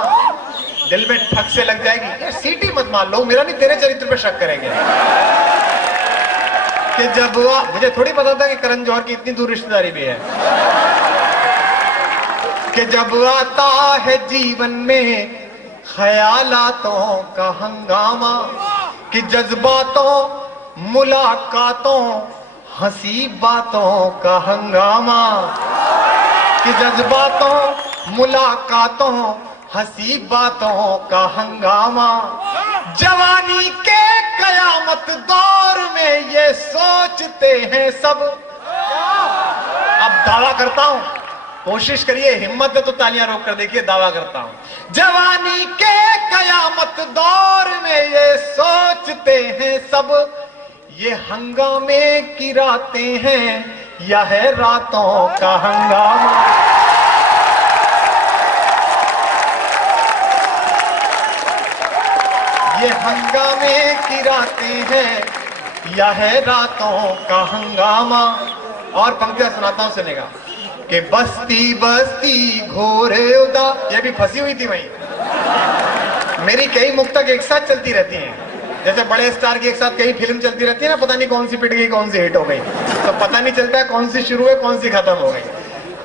दिल में ठग से लग जाएगी, सीटी मत मार लो, मेरा नहीं तेरे चरित्र पे शक करेंगे। कि जब मुझे थोड़ी पता था कि करण जौहर की इतनी दूर रिश्तेदारी भी है। कि जब आता है जीवन में ख्यालातों का हंगामा, कि जज्बातों मुलाकातों हंसी बातों का हंगामा, कि जज्बातों मुलाकातों हंसी बातों का हंगामा। जवानी के कयामत दौर में ये सोचते हैं सब। अब दावा करता हूं, कोशिश करिए, हिम्मत है तो तालियां रोक कर देखिए, दावा करता हूं। जवानी के कयामत दौर में ये सोचते हैं सब, ये हंगामे की रातें हैं या है रातों का हंगामा। ये हंगामे की रातें हैं या है रातों का हंगामा। और पंक्तियां सुनाता हूं, सुनेगा। कि बस्ती बस्ती घोरे उदा, ये भी फंसी हुई थी वहीं। मेरी कई मुक्तक एक साथ चलती रहती हैं, जैसे बड़े स्टार की एक साथ कई फिल्म चलती रहती है ना, पता नहीं कौन सी पिट गई कौन सी हिट हो गई, तो पता नहीं चलता है कौन सी शुरू है कौन सी खत्म हो गई।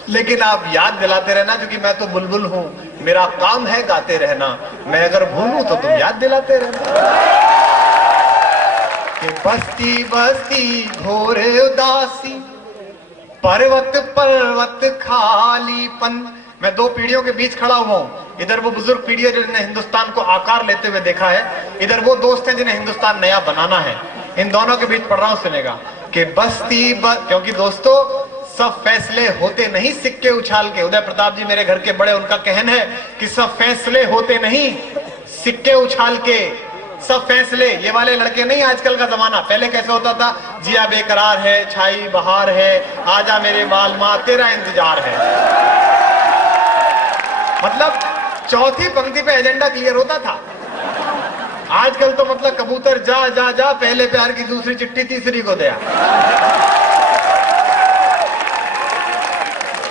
लेकिन आप याद दिलाते रहना, क्योंकि मैं तो बुलबुल हूं, मेरा काम है गाते रहना, मैं अगर भूलूं तो तुम याद दिलाते रहना। कि बस्ती बस्ती घोरे उदासी, पर्वत पर्वत खालीपन। मैं दो पीढ़ियों के बीच खड़ा हुआ हूं, इधर वो बुजुर्ग पीढ़ी है जिन्हें हिंदुस्तान को आकार लेते हुए देखा है, इधर वो दोस्त हैं जिन्हें हिंदुस्तान नया बनाना है। इन दोनों के बीच पढ़ रहा हूं, सुनेगा। कि बस्ती क्योंकि दोस्तों सब फैसले होते नहीं सिक्के उछाल के। उदय प्रताप जी मेरे घर के बड़े, उनका कहना है कि सब फैसले होते नहीं सिक्के उछाल के। सब फैसले, ये वाले लड़के नहीं आजकल का जमाना। पहले कैसे होता था, जिया बेकरार है, छाई बहार है, आजा मेरे बाल माँ तेरा इंतजार है। मतलब चौथी पंक्ति पे एजेंडा क्लियर होता था। आजकल तो मतलब कबूतर जा जा जा, पहले प्यार की दूसरी चिट्ठी तीसरी को दिया।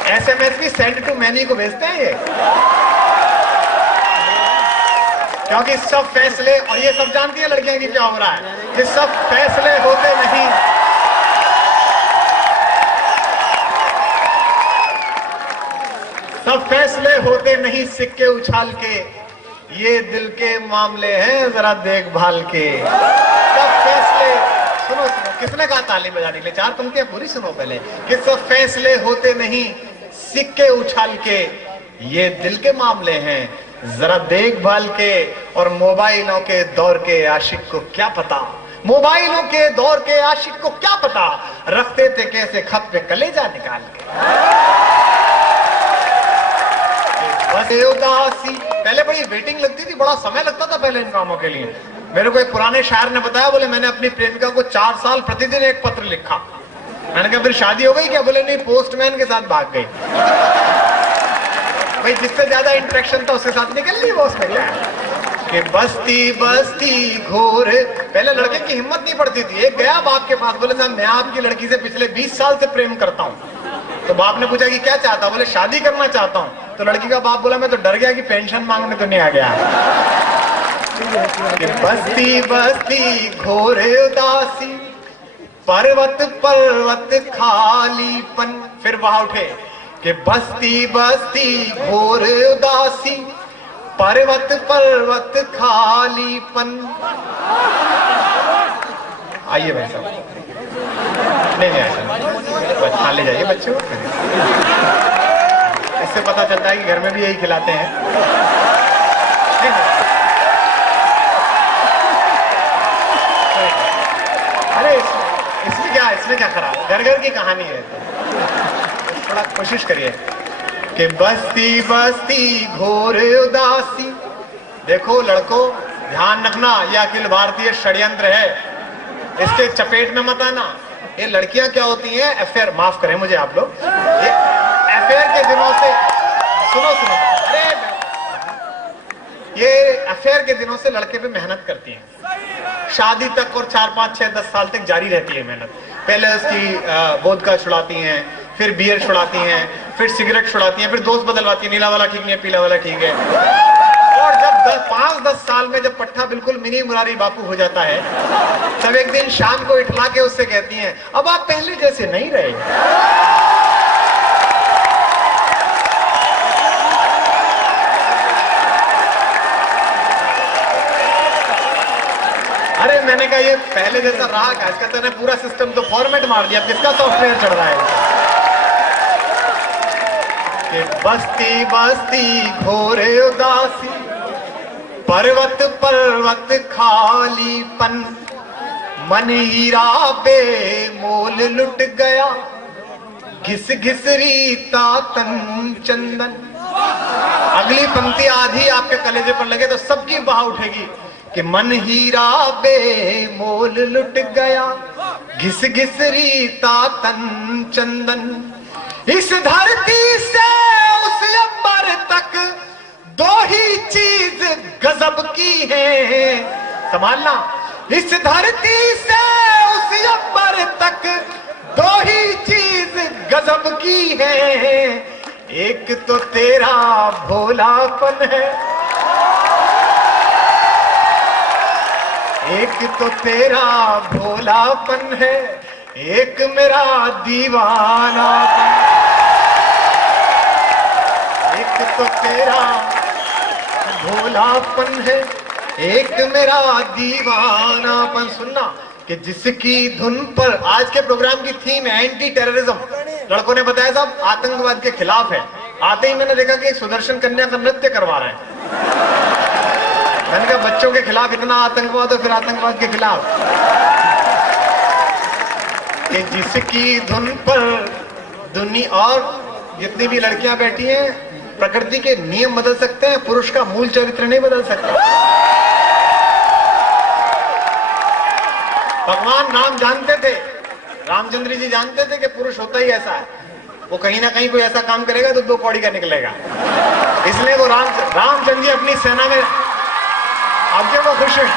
एसएमएस भी सेंड टू मैनी को भेजते हैं ये, क्योंकि सब फैसले, और ये सब जानती है लड़कियां की क्या हो रहा है, कि सब फैसले होते नहीं सब फैसले होते नहीं सिक्के उछाल के, ये दिल के मामले हैं जरा देखभाल के। सब फैसले, सुनो सुनो, किसने कहा ताली बजाने के लिए, चार पंक्तियां पूरी सुनो पहले। कि सब फैसले होते नहीं सिक्के उछाल के, ये दिल के मामले हैं जरा देखभाल के। और मोबाइलों के दौर के आशिक को क्या पता, मोबाइलों के दौर के आशिक को क्या पता, रखते थे कैसे खत पे कलेजा निकाल के। उदासी, पहले बड़ी वेटिंग लगती थी, बड़ा समय लगता था पहले इन कामों के लिए। मेरे को एक पुराने शायर ने बताया, बोले मैंने अपनी प्रेमिका को 4 साल प्रतिदिन एक पत्र लिखा। मैंने कहा फिर शादी हो गई क्या? बोले नहीं, पोस्टमैन के साथ भाग गई। भाई जिससे ज्यादा इंटरेक्शन था उसके साथ निकल ली वो उसमें क्या है? कि बस्ती बस्ती घोर। पहले लड़के की हिम्मत नहीं पड़ती थी। एक गया बाप के पास, बोले साहब मैं आपकी लड़की से पिछले 20 साल से प्रेम करता हूँ। तो बाप ने पूछा कि क्या चाहता? बोले शादी करना चाहता हूँ। तो लड़की का बाप बोला मैं तो डर गया कि पेंशन मांगने तो नहीं आ गया। कि बस्ती बस्ती घोर उदासी, पर्वत पर्वत खालीपन। फिर वहां उठे कि बस्ती बस्ती घोर उदासी, पर्वत पर्वत खालीपन। आइए भाई साहब, नहीं ऐसा खा ले जाइए बच्चों। इससे पता चलता है कि घर में भी यही खिलाते हैं। अरे इसमें क्या खराब? घर घर की कहानी है, थोड़ा कोशिश करिए। कि बस्ती बस्ती घोर उदासी। देखो लड़कों, ध्यान रखना, यह अखिल भारतीय षड्यंत्र है, इसके चपेट में मत आना। ये लड़कियां क्या होती हैं, अफेयर, माफ करें मुझे आप लोग, ये अफेयर के दिनों से, सुनो, अरे ये अफेयर के दिनों से लड़के पे मेहनत करती हैं, शादी तक और 4, 5, 6, 10 साल तक जारी रहती है मेहनत। पहले उसकी वोदका छुड़ाती हैं, फिर बियर छुड़ाती हैं, फिर सिगरेट छुड़ाती हैं, फिर दोस्त बदलवाती है, नीला वाला ठीक नहीं है, पीला वाला ठीक है। और जब 5-10 साल में जब पट्टा बिल्कुल मिनी मुरारी बापू हो जाता है, तब एक दिन शाम को इठला के उससे कहती हैं अब आप पहले जैसे नहीं रहे। अरे मैंने कहा ये पहले जैसा रहा क्या? इसका तूने पूरा सिस्टम तो फॉर्मेट मार दिया, किसका सॉफ्टवेयर चढ़ रहा है? कि बस्ती बस्ती घोर उदासी, पर्वत पर्वत खालीपन। मन हीरा बेमोल लुट गया, घिस घिस रीता तन चंदन। अगली पंक्ति आधी आपके कलेजे पर लगे तो सबकी बाह उठेगी कि मन हीरा बेमोल लुट गया, घिस घिस रीता तन चंदन। इस धरती से उस अंबर तक दो ही चीज गजब की है, संभालना। इस धरती से उस अंबर तक दो ही चीज गजब की है, एक तो तेरा भोलापन है, एक तो तेरा भोलापन है, एक मेरा दीवानापन। एक तो तेरा भोलापन है, एक मेरा दीवानापन। सुनना कि जिसकी धुन पर आज के प्रोग्राम की थीम है एंटी टेररिज्म। लड़कों ने बताया साहब आतंकवाद के खिलाफ है। आते ही मैंने देखा कि सुदर्शन कन्या का नृत्य करवा रहे हैं। मैंने कहा बच्चों के खिलाफ इतना आतंकवाद हो, फिर आतंकवाद के खिलाफ। कि जिसकी धुन पर दुनिया, और जितनी भी लड़कियां बैठी हैं, प्रकृति के नियम बदल सकते हैं, पुरुष का मूल चरित्र नहीं बदल सकते। भगवान राम जानते थे, रामचंद्र जी जानते थे कि पुरुष होता ही ऐसा है, वो कहीं ना कहीं कोई ऐसा काम करेगा तो 2 कौड़ी का निकलेगा। इसलिए वो रामचंद्र जी अपनी सेना में, आप क्यों वो खुश हैं?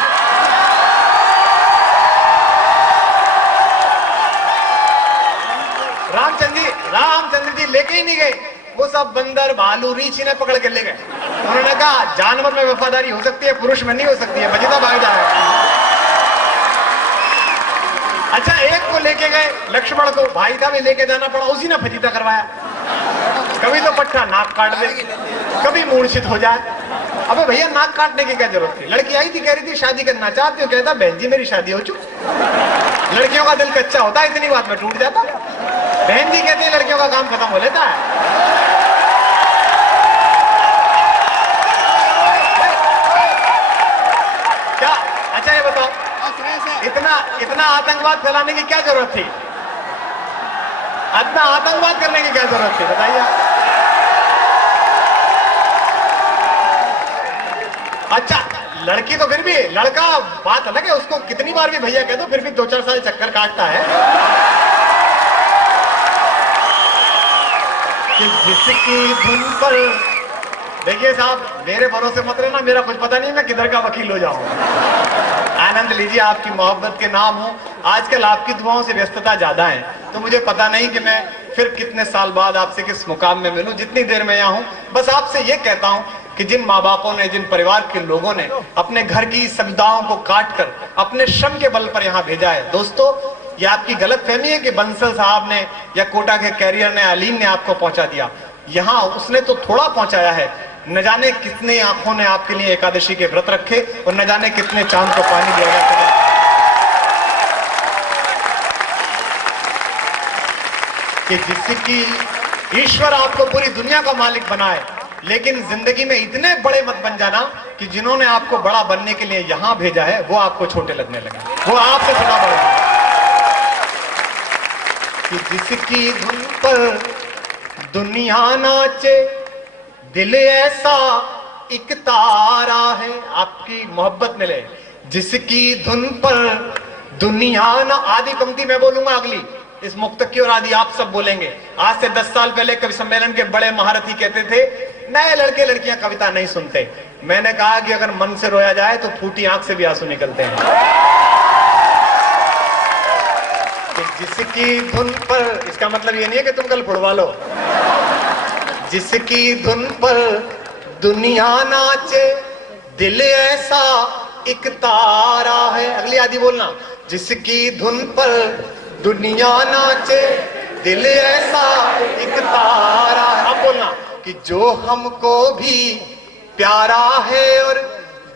रामचंद्र जी लेके ही नहीं गए, वो सब बंदर भालू रीछ ने पकड़ के ले गए। उन्होंने कहा जानवर में वफादारी हो सकती है, पुरुष में नहीं हो सकती है, बचीता भाग जा रहा है। अच्छा एक को लेके गए, लक्ष्मण को, भाई था भी लेके जाना पड़ा, उसी ने फजीता करवाया। कभी तो पट्टा नाक काट दे, कभी मूर्छित हो जाए। अबे भैया नाक काटने की क्या जरूरत थी? लड़की आई थी, कह रही थी शादी करना चाहती हूँ, कहता बहन जी मेरी शादी हो चुकी। लड़कियों का दिल कच्चा होता है, इतनी बात में टूट जाता। बहन जी कहती है लड़कियों का काम खत्म हो लेता है। क्या? अच्छा ये बताओ, इतना आतंकवाद फैलाने की क्या जरूरत थी? इतना आतंकवाद करने की क्या जरूरत थी बताइए? अच्छा लड़की तो फिर भी, लड़का बात अलग है, उसको कितनी बार भी भैया कह दो फिर भी 2-4 साल चक्कर काटता है। कि जिसकी धुन पर, देखिए साहब मेरे भरोसे मत रहना, मेरा कुछ पता नहीं मैं किधर का वकील हो जाऊं। आनंद लीजिए, आपकी मोहब्बत के नाम हो। आजकल आपकी दुआओं से व्यस्तता ज्यादा है, तो मुझे पता नहीं कि मैं फिर कितने साल बाद आपसे किस मुकाम में मिलूं। जितनी देर में यहाँ हूं, बस आपसे ये कहता हूं कि जिन माँ बापों ने, जिन परिवार के लोगों ने अपने घर की सुविधाओं को काट कर अपने श्रम के बल पर यहाँ भेजा है, दोस्तों ये आपकी गलत फहमी है कि बंसल साहब ने या कोटा के कैरियर ने, अलीम ने आपको पहुंचा दिया। यहाँ उसने तो थोड़ा पहुंचाया है, न जाने कितने आंखों ने आपके लिए एकादशी के व्रत रखे और न जाने कितने चांद को पानी दिया गया। कि जिसकी ईश्वर आपको पूरी दुनिया का मालिक बनाए, लेकिन जिंदगी में इतने बड़े मत बन जाना कि जिन्होंने आपको बड़ा बनने के लिए यहां भेजा है वो आपको छोटे लगने लगे, वो आपसे थोड़ा बड़े हैं। कि जिसकी धुन पर दुनिया नाचे, दिल ऐसा एक तारा है, आपकी मोहब्बत मिले। जिसकी धुन पर दुनिया ना, आदि पंक्ति मैं बोलूंगा, अगली इस मुक्तकी और आदि आप सब बोलेंगे। आज से 10 साल पहले कवि सम्मेलन के बड़े महारथी कहते थे नए लड़के लड़कियां कविता नहीं सुनते। मैंने कहा कि अगर मन से रोया जाए तो फूटी आंख से भी आंसू निकलते हैं। कि जिसकी धुन पर, इसका मतलब ये नहीं है कि तुम कल फुड़वा लो। जिसकी धुन पर दुनिया नाचे, दिल ऐसा एक तारा है, अगली आदि बोलना। जिसकी धुन पर दुनिया नाचे, दिल ऐसा एक तारा है। अब बोलना कि जो हमको भी प्यारा है और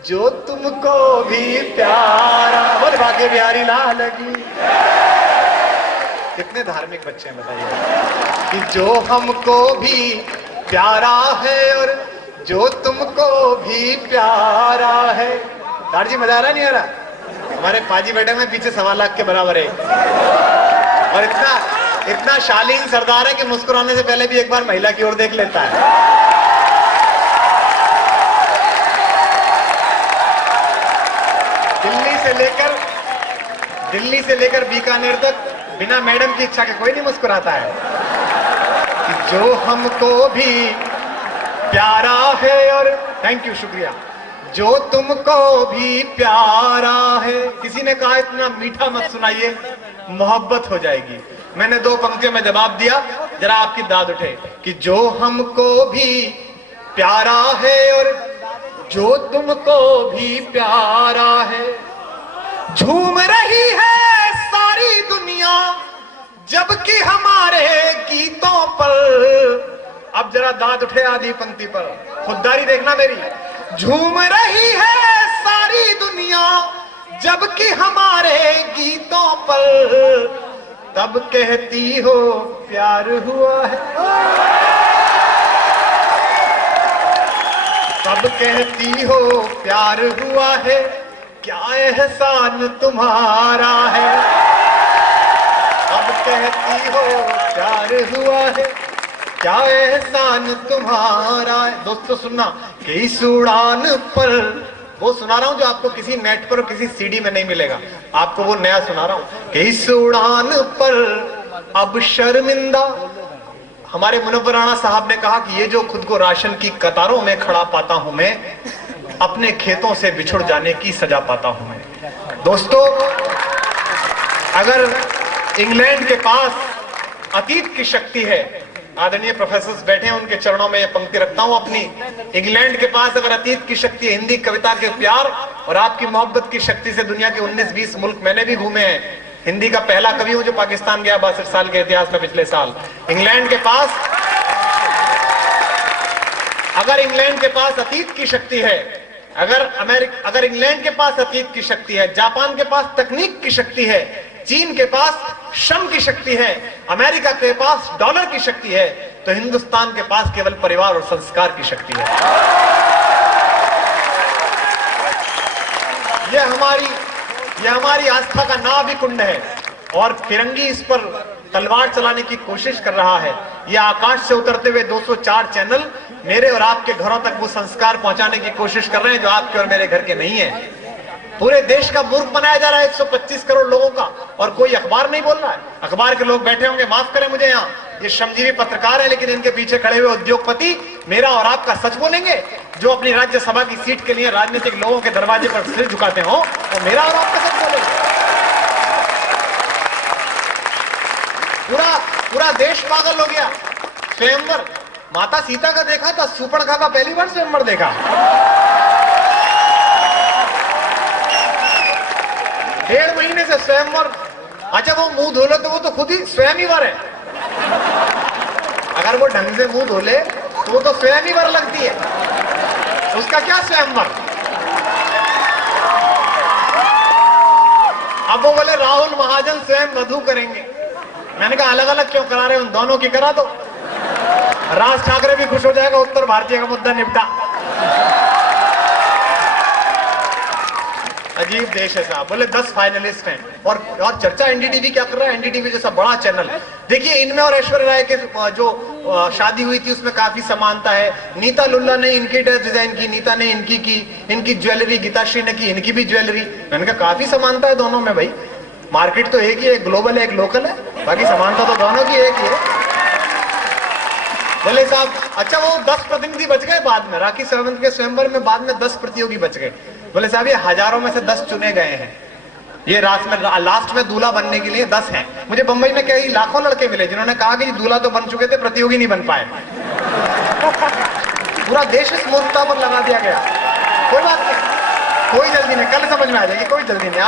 जो तुमको भी प्यारा। बोल भाग्य बिहारी लाल की। कितने धार्मिक बच्चे हैं बताइए। कि जो हमको भी प्यारा है और जो तुमको भी प्यारा है। दार जी मजा आ रहा नहीं आ रहा? हमारे पाजी बेटे में पीछे 1.25 लाख के बराबर है, और इतना शालीन सरदार है कि मुस्कुराने से पहले भी एक बार महिला की ओर देख लेता है। दिल्ली से लेकर बीकानेर तक बिना मैडम की इच्छा के कोई नहीं मुस्कुराता है। कि जो हमको भी प्यारा है और, थैंक यू, शुक्रिया, जो तुमको भी प्यारा है। किसी ने कहा इतना मीठा मत सुनाइए, मोहब्बत हो जाएगी। मैंने 2 पंक्तियों में जवाब दिया, जरा आपकी दाद उठे। कि जो हमको भी प्यारा है और जो तुमको भी प्यारा है। झूम रही है सारी दुनिया जबकि हमारे गीतों पर। अब जरा दाद उठे आधी पंक्ति पर, खुददारी देखना मेरी। झूम रही है सारी दुनिया जबकि हमारे गीतों पर, तब कहती हो प्यार हुआ है, तब कहती हो प्यार हुआ है, क्या एहसान तुम्हारा है। तब कहती हो प्यार हुआ है, क्या एहसान तुम्हारा है। दोस्तों सुनना कि इस उड़ान पर, वो सुना रहा हूं जो आपको किसी नेट पर और किसी सीडी में नहीं मिलेगा, आपको वो नया सुना रहा हूं। कि इस उड़ान पर अब शर्मिंदा, हमारे मुनव्वर राणा साहब ने कहा कि ये जो खुद को राशन की कतारों में खड़ा पाता हूं मैं, अपने खेतों से बिछुड़ जाने की सजा पाता हूं मैं। दोस्तों अगर इंग्लैंड के पास अतीत की शक्ति है, आदरणीय प्रोफेसर बैठे हैं, उनके चरणों में यह पंक्ति रखता हूं अपनी। इंग्लैंड के पास अगर अतीत की शक्ति है, हिंदी कविता के प्यार और आपकी मोहब्बत की शक्ति से दुनिया के 19-20 मुल्क मैंने भी घूमे हैं। हिंदी का पहला कवि हूं जो पाकिस्तान गया 62 साल के इतिहास में पिछले साल। इंग्लैंड के पास, अगर इंग्लैंड के पास अतीत की शक्ति है, अगर इंग्लैंड के पास अतीत की शक्ति है, जापान के पास तकनीक की शक्ति है, चीन के पास श्रम की शक्ति है, अमेरिका के पास डॉलर की शक्ति है, तो हिंदुस्तान के पास केवल परिवार और संस्कार की शक्ति है। यह हमारी आस्था का नाभि कुंड है और फिरंगी इस पर तलवार चलाने की कोशिश कर रहा है। यह आकाश से उतरते हुए 204 चैनल मेरे और आपके घरों तक वो संस्कार पहुंचाने की कोशिश कर रहे हैं जो आपके और मेरे घर के नहीं है। पूरे देश का मूर्ख बनाया जा रहा है 125 करोड़ लोगों का, और कोई अखबार नहीं बोल रहा है। अखबार के लोग बैठे होंगे, माफ करें मुझे यहाँ, ये श्रमजीवी पत्रकार है, लेकिन इनके पीछे खड़े हुए उद्योगपति मेरा और आपका सच बोलेंगे। जो अपनी राज्यसभा की सीट के लिए राजनीतिक लोगों के दरवाजे पर सिर झुकाते हो, तो मेरा और आपका सच बोलेंगे। पूरा देश पागल हो गया। स्वयंवर माता सीता का देखा था, सुपर्णखा का पहली बार स्वयंवर देखा। 1.5 महीने से स्वयंवर। अच्छा वो मुंह धो लो तो वो तो खुद ही स्वयं ही वर है। अगर वो ढंग से मुंह धो ले तो वो तो स्वयं ही वर लगती है, उसका क्या स्वयंवर। अब वो बोले राहुल महाजन स्वयं वधू करेंगे। मैंने कहा अलग अलग क्यों करा रहे, उन दोनों की करा दो। राज ठाकरे भी खुश हो जाएगा, उत्तर भारतीय का मुद्दा निपटा। अजीब देश है साहब। बोले 10 फाइनलिस्ट हैं और चर्चा एनडीटीवी क्या कर रहा है। एनडीटीवी जैसा बड़ा चैनल, देखिए इनमें और ऐश्वर्या राय के जो शादी हुई थी उसमें काफी समानता है। नीता लुल्ला ने इनकी ड्रेस डिजाइन की, नीता ने इनकी की, इनकी ज्वेलरी गीताश्री ने की, इनकी भी ज्वेलरी। मैंने कहा काफी समानता है दोनों में भाई। मार्केट तो एक ही है, एक ग्लोबल है एक लोकल है, बाकी समानता तो दोनों की एक ही है। बोले साहब अच्छा वो 10 प्रतिनिधि बच गए बाद में, राखी सावंत के स्वयंवर में बाद में 10 प्रतियोगी बच गए। बोले साहब ये हजारों में से 10 चुने गए हैं, ये लास्ट में दूल्हा बनने के लिए 10 हैं। मुझे बंबई में कई लाखों लड़के मिले जिन्होंने कहा कि दूल्हा तो बन चुके थे, प्रतियोगी नहीं बन पाए। पूरा देश इस मुद्दा पर लगा दिया गया। कोई बात नहीं, कोई जल्दी नहीं, कल समझ में आ जाएगी, कोई जल्दी नहीं।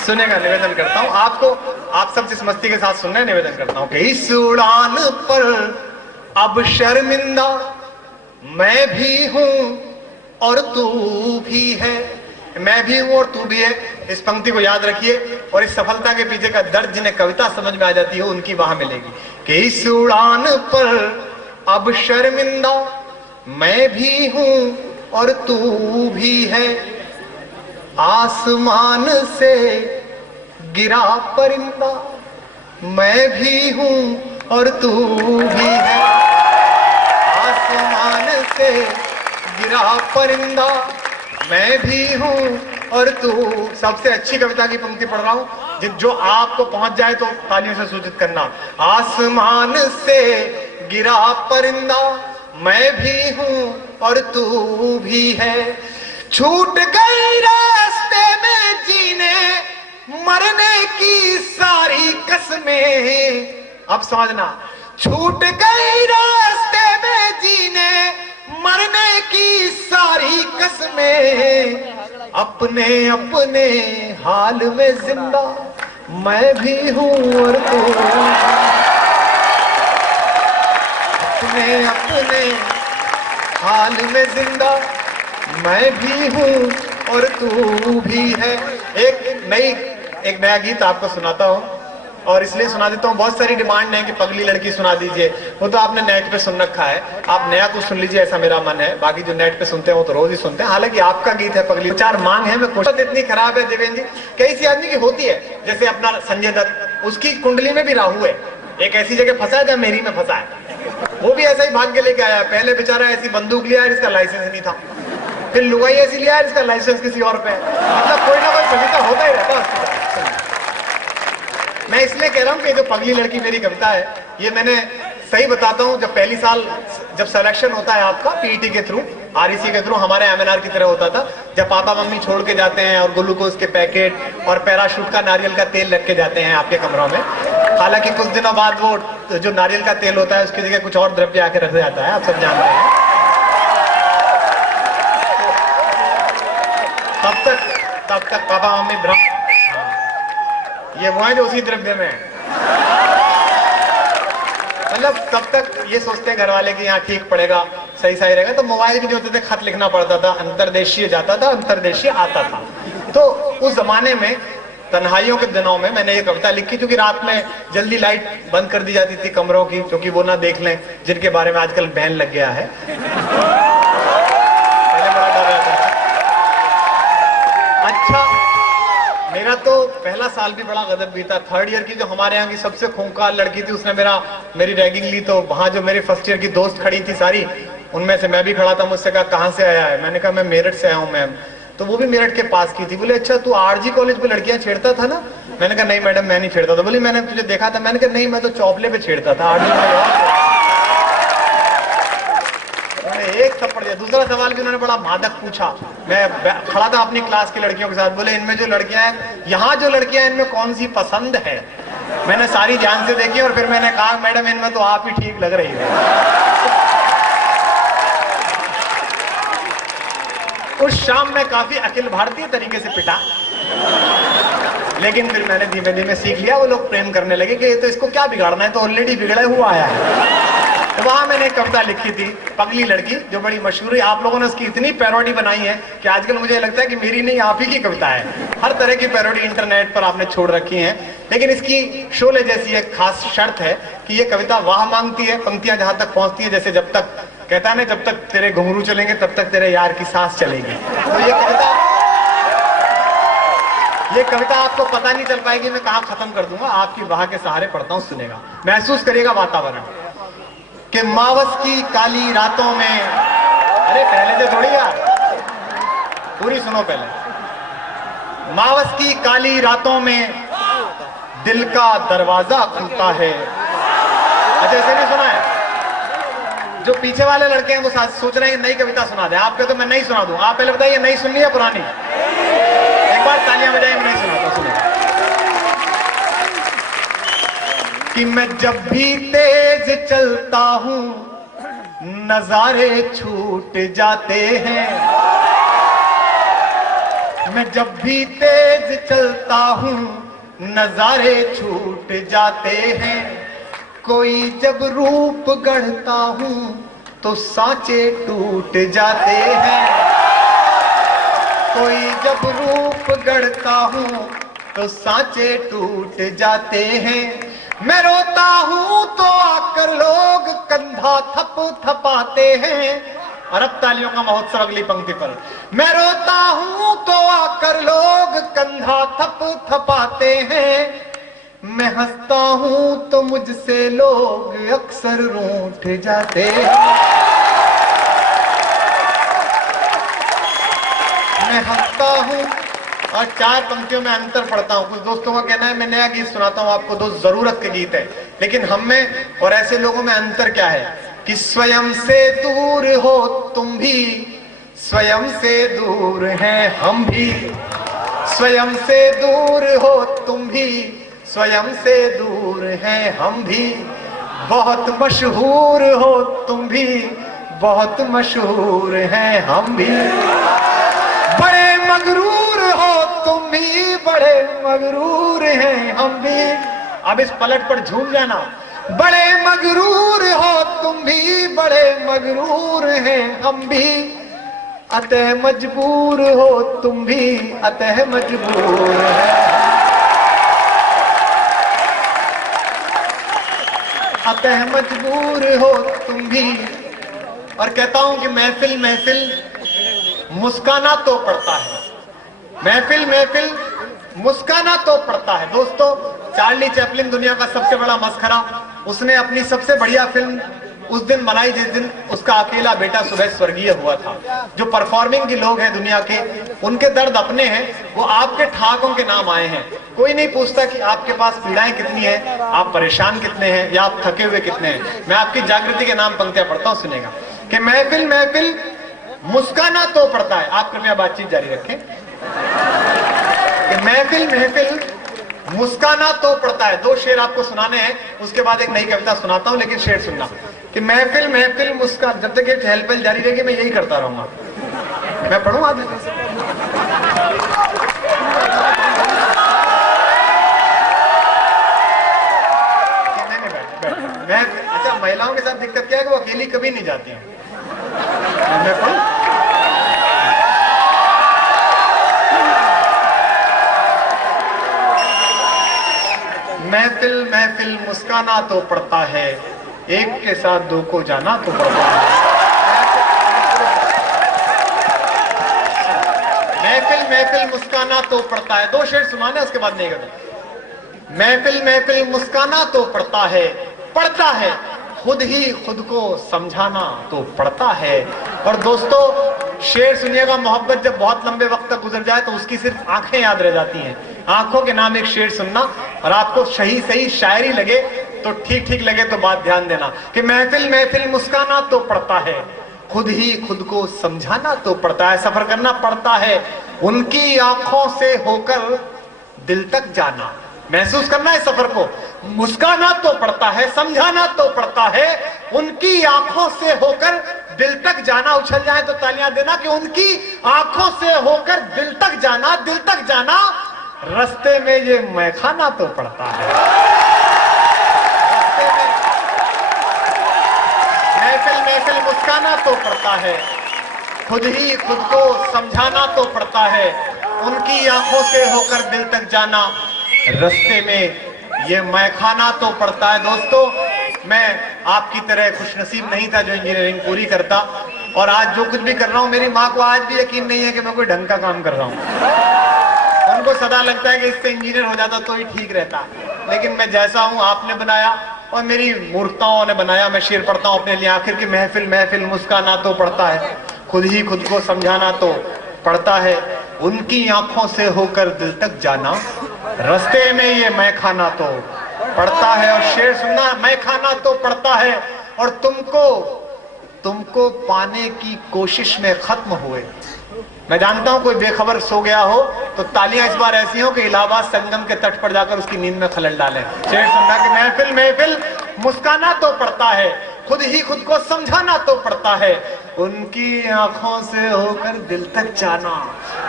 सुनेगा, निवेदन करता हूं आपको, आप सब जिस मस्ती के साथ सुन रहे हैं, निवेदन करता हूं कि इस उड़ान पर अब शर्मिंदा मैं भी हूं और तू भी है। मैं भी हूं और तू भी है, इस पंक्ति को याद रखिए। और इस सफलता के पीछे का दर्द जिन्हें कविता समझ में आ जाती है उनकी वहां मिलेगी कि इस उड़ान पर अब शर्मिंदा मैं भी हूं और तू भी है। आसमान से गिरा परिंदा मैं भी हूं और तू भी है। आसमान से गिरा परिंदा मैं भी हूं और तू। सबसे अच्छी कविता की पंक्ति पढ़ रहा हूं, जो आपको पहुंच जाए तो तालियों से सूचित करना। आसमान से गिरा परिंदा मैं भी हूं और तू भी है। छूट गई रास्ते में जीने मरने की सारी कसमें। अब समझना, छूट गई रास्ते में जीने मरने की सारी कसमें। अपने अपने हाल में जिंदा मैं भी हूं और तू। अपने अपने हाल में जिंदा मैं भी हूं और तू भी है। एक नया गीत आपको सुनाता हूं, और इसलिए सुना देता हूं, बहुत सारी डिमांड है कि पगली लड़की सुना दीजिए, वो तो आपने नेट पे सुन रखा है, आप नया कुछ सुन लीजिए, ऐसा मेरा मन है। बाकी जो नेट पे सुनते हैं वो तो रोज ही सुनते हैं। हालांकि आपका गीत है पगली, 4 मांग है। मैं कोशिश इतनी खराब है देवेंद्र जी, कई सी आदमी की होती है। जैसे अपना संजय दत्त, उसकी कुंडली में भी राहु है, एक ऐसी जगह फंसा है जहां मेरी में फंसा है। वो भी ऐसा ही भाग के लेके आया। पहले बेचारा ऐसी बंदूक लिया इसका लाइसेंस नहीं था, फिर लुगाई ऐसी लिया इसका लाइसेंस किसी और पे। मतलब कोई ना कोई फजीता होता ही रहता है। मैं इसलिए कह रहा हूं कि जो पगली लड़की मेरी कविता है, ये मैंने सही बताता हूं, जब पहली साल जब सिलेक्शन होता है आपका पीईटी के थ्रू, आरईसी के थ्रू, हमारे एमएनआर की तरह होता था। जब पापा मम्मी छोड़ के जाते हैं और ग्लूकोज के पैकेट और पैराशूट का नारियल का तेल रख के जाते हैं आपके कमरों में। हालांकि कुछ दिनों बाद वो जो नारियल का तेल होता है उसकी जगह कुछ और द्रव्य आके रख जाता है, आप सब जान रहे हैं। तब तक पापा मम्मी ब्रह्म, ये वो है जो उसी द्रव्य में है। मतलब तब तक ये सोचते हैं घर वाले कि यहाँ ठीक पड़ेगा, सही रहेगा। तो मोबाइल भी जो होते थे, खत लिखना पड़ता था, अंतरदेशीय जाता था, अंतरदेशीय आता था। तो उस जमाने में तन्हाइयों के दिनों में मैंने ये कविता लिखी, क्योंकि रात में जल्दी लाइट बंद कर दी जाती थी कमरों की, क्योंकि वो ना देख लें, जिनके बारे में आजकल बैन लग गया है। पहले बड़ा डर रहता था। अच्छा, मेरा तो पहला साल भी बड़ा गजब बीता। 3rd ईयर की जो हमारे यहाँ की सबसे खूंखार लड़की थी, उसने मेरी रैगिंग ली। तो वहां जो मेरी 1st ईयर की दोस्त खड़ी थी सारी, उनमें से मैं भी खड़ा था। मुझसे कहा कहाँ से आया है? मैंने कहा मैं मेरठ से आया हूँ मैम। तो वो भी मेरठ के पास की थी। बोले अच्छा तू आरजी कॉलेज में लड़कियां छेड़ता था ना? मैंने कहा नहीं मैडम मैं नहीं छेड़ता था। बोली मैंने तुझे देखा था। मैंने कहा नहीं मैं तो चौपले पे छेड़ता था। एक थप्पड़ दिया। दूसरा सवाल भी उन्होंने बड़ा मादक पूछा। मैं खड़ा था अपनी क्लास की लड़कियों के साथ। बोले इनमें जो लड़कियां हैं, यहाँ जो लड़कियां हैं, इनमें कौन सी पसंद है? मैंने सारी ध्यान से देखी और फिर मैंने कहा मैडम इनमें तो आप ही ठीक लग रही है। उस शाम में काफी अखिल भारतीय तरीके से पिटा, लेकिन फिर मैंने धीमे धीमे सीख लिया। वो लोग प्रेम करने लगे कि तो इसको क्या बिगाड़ना है, तो ऑलरेडी बिगड़े हुआ आया है। तो वहां मैंने एक कविता लिखी थी, पगली लड़की, जो बड़ी मशहूर है। आप लोगों ने उसकी इतनी पैरोडी बनाई है कि आजकल मुझे लगता है कि मेरी नहीं आप ही की कविता है। हर तरह की पैरोडी इंटरनेट पर आपने छोड़ रखी है, लेकिन इसकी शोले जैसी एक खास शर्त है कि ये कविता वाह मांगती है। पंक्तियां जहां तक पहुंचती है, जैसे जब तक कहता है ना, जब तक तेरे घुंघरू चलेंगे तब तक तेरे यार की सांस चलेगी। तो ये कविता आपको पता नहीं चल पाएगी मैं कहां खत्म कर दूंगा। आपकी वाह के सहारे पढ़ता हूं, सुनेगा, महसूस करिएगा वातावरण कि मावस की काली रातों में, अरे पहले से थोड़ी यार, पूरी सुनो पहले। मावस की काली रातों में दिल का दरवाजा खुलता है। अच्छा ऐसे नहीं सुना है? जो पीछे वाले लड़के हैं वो सोच रहे हैं नई कविता सुना दे। आप कहते तो मैं नहीं सुना दूं। आप पहले बताइए नई सुननी है पुरानी? एक बार तालियां बजाइए, मैं नहीं सुनाता, सुनिए। कि मैं जब भी तेज चलता हूं नजारे छूट जाते हैं। मैं जब भी तेज चलता हूं नजारे छूट जाते हैं। कोई जब रूप गढ़ता हूं तो सांचे टूट जाते हैं। कोई जब रूप गढ़ता हूं तो सांचे टूट जाते हैं। मैं रोता हूं तो आकर लोग कंधा थप थपाते हैं। और अब तालियों का महोत्सव अगली पंक्ति पर। मैं रोता हूं तो आकर लोग कंधा थप थपाते हैं। मैं हंसता हूं तो मुझसे लोग अक्सर रूठ जाते हैं। मैं हंसता हूं और 4 पंक्तियों में अंतर पढ़ता हूं। कुछ दोस्तों का कहना है मैं नया गीत सुनाता हूं आपको, दोस्त जरूरत के गीत है, लेकिन हम में और ऐसे लोगों में अंतर क्या है कि स्वयं से दूर हो तुम भी, स्वयं से दूर हैं हम भी। स्वयं से दूर हो तुम भी, स्वयं से दूर हैं हम भी। बहुत मशहूर हो तुम भी, बहुत मशहूर हैं हम भी। बड़े मगरूर हो तुम भी, बड़े मगरूर हैं हम भी। अब इस पलट पर झूम जाना। बड़े मगरूर हो तुम भी, बड़े मगरूर हैं हम भी। अतः मजबूर हो तुम भी, अतः मजबूर है। अतः मजबूर हो तुम भी। और कहता हूं कि महफिल महफिल मुस्काना तो पड़ता है। महफिल महफिल मुस्काना तो पड़ता है। दोस्तों चार्ली चैपलिन दुनिया का सबसे बड़ा मस्खरा, उसने अपनी सबसे बढ़िया फिल्म उस दिन बनाई जिस दिन उसका अकेला बेटा सुबह स्वर्गीय हुआ था। जो परफॉर्मिंग के लोग हैं दुनिया के, उनके दर्द अपने हैं, वो आपके ठहाकों के नाम आए हैं। कोई नहीं पूछता कि आपके पास पीड़ाएं कितनी हैं, आप परेशान कितने हैं या आप थके हुए कितने हैं। मैं आपकी जागृति के नाम पंक्तियां पढ़ता हूं, सुनेगा कि महफिल महफिल मुस्काना तो पड़ता है। आप कृपया बातचीत जारी रखें। कि महफिल महफिल मुस्काना तो पड़ता है। 2 शेर आपको सुनाने हैं, उसके बाद एक नई कविता सुनाता हूं, लेकिन शेर सुनना कि महफिल महफिल मुस्कान। जब तक ये चहल-पहल जारी रहेगी मैं यही करता रहूंगा। मैं पढ़ूं आगे? मैं अच्छा, महिलाओं के साथ दिक्कत क्या है कि वो अकेली कभी नहीं जाती हैं। मैं पढ़ूं? महफिल महफिल मुस्काना तो पड़ता है, एक के साथ 2 को जाना तो पड़ता है। महफिल महफिल मुस्काना तो पड़ता है। 2 शेर सुनाने, उसके बाद नहीं करना। महफिल महफिल मुस्काना तो पड़ता है, खुद ही खुद को समझाना तो पड़ता है। और दोस्तों शेर सुनिएगा, मोहब्बत जब बहुत लंबे वक्त तक गुजर जाए तो उसकी सिर्फ आंखें याद रह जाती हैं, आंखों के नाम एक शेर सुनना, और आपको सही सही शायरी लगे तो ठीक ठीक लगे तो बात ध्यान देना कि महफिल महफिल मुस्काना तो पड़ता है, खुद ही खुद को समझाना तो पड़ता है, सफर करना पड़ता है, उनकी आंखों से होकर दिल तक जाना, महसूस करना है सफर को, मुस्काना तो पड़ता है, समझाना तो पड़ता है, उनकी आंखों से होकर दिल तक जाना। उछल जाए तो तालियां देना कि उनकी आंखों से होकर दिल तक जाना, दिल तक जाना, रास्ते में ये मैखाना तो पड़ता है, रास्ते में महफिल महफिल मुस्काना तो पड़ता है, खुद ही खुद को समझाना तो पड़ता है, उनकी आंखों से होकर दिल तक जाना, रास्ते में ये मैखाना तो पड़ता है। दोस्तों, मैं आपकी तरह खुशनसीब नहीं था जो इंजीनियरिंग पूरी करता, और आज जो कुछ भी कर रहा हूं, मेरी माँ को आज भी यकीन नहीं है कि मैं कोई ढंग का काम कर रहा हूं। उनको सदा लगता है कि इससे इंजीनियर हो जाता तो ही ठीक रहता, लेकिन मैं जैसा हूं आपने बनाया और मेरी मूर्खताओं ने बनाया। मैं शेर पढ़ता हूं अपने लिए, आखिर की महफिल महफिल मुस्काना तो पड़ता है, खुद ही खुद को समझाना तो पड़ता है, उनकी आंखों से होकर दिल तक जाना, रास्ते में ये मैखाना तो पड़ता है। और शेर सुनना, मैखाना तो पड़ता है और तुमको पाने की कोशिश में खत्म हुए। मैं जानता हूं कोई बेखबर सो गया हो तो तालियां इस बार ऐसी हो कि इलाहाबाद संगम के तट पर जाकर उसकी नींद में खलल डालें। शेर सुनना कि महफिल महफिल मुस्काना तो पड़ता है, खुद ही खुद को समझाना तो पड़ता है, उनकी आंखों से होकर दिल तक जाना,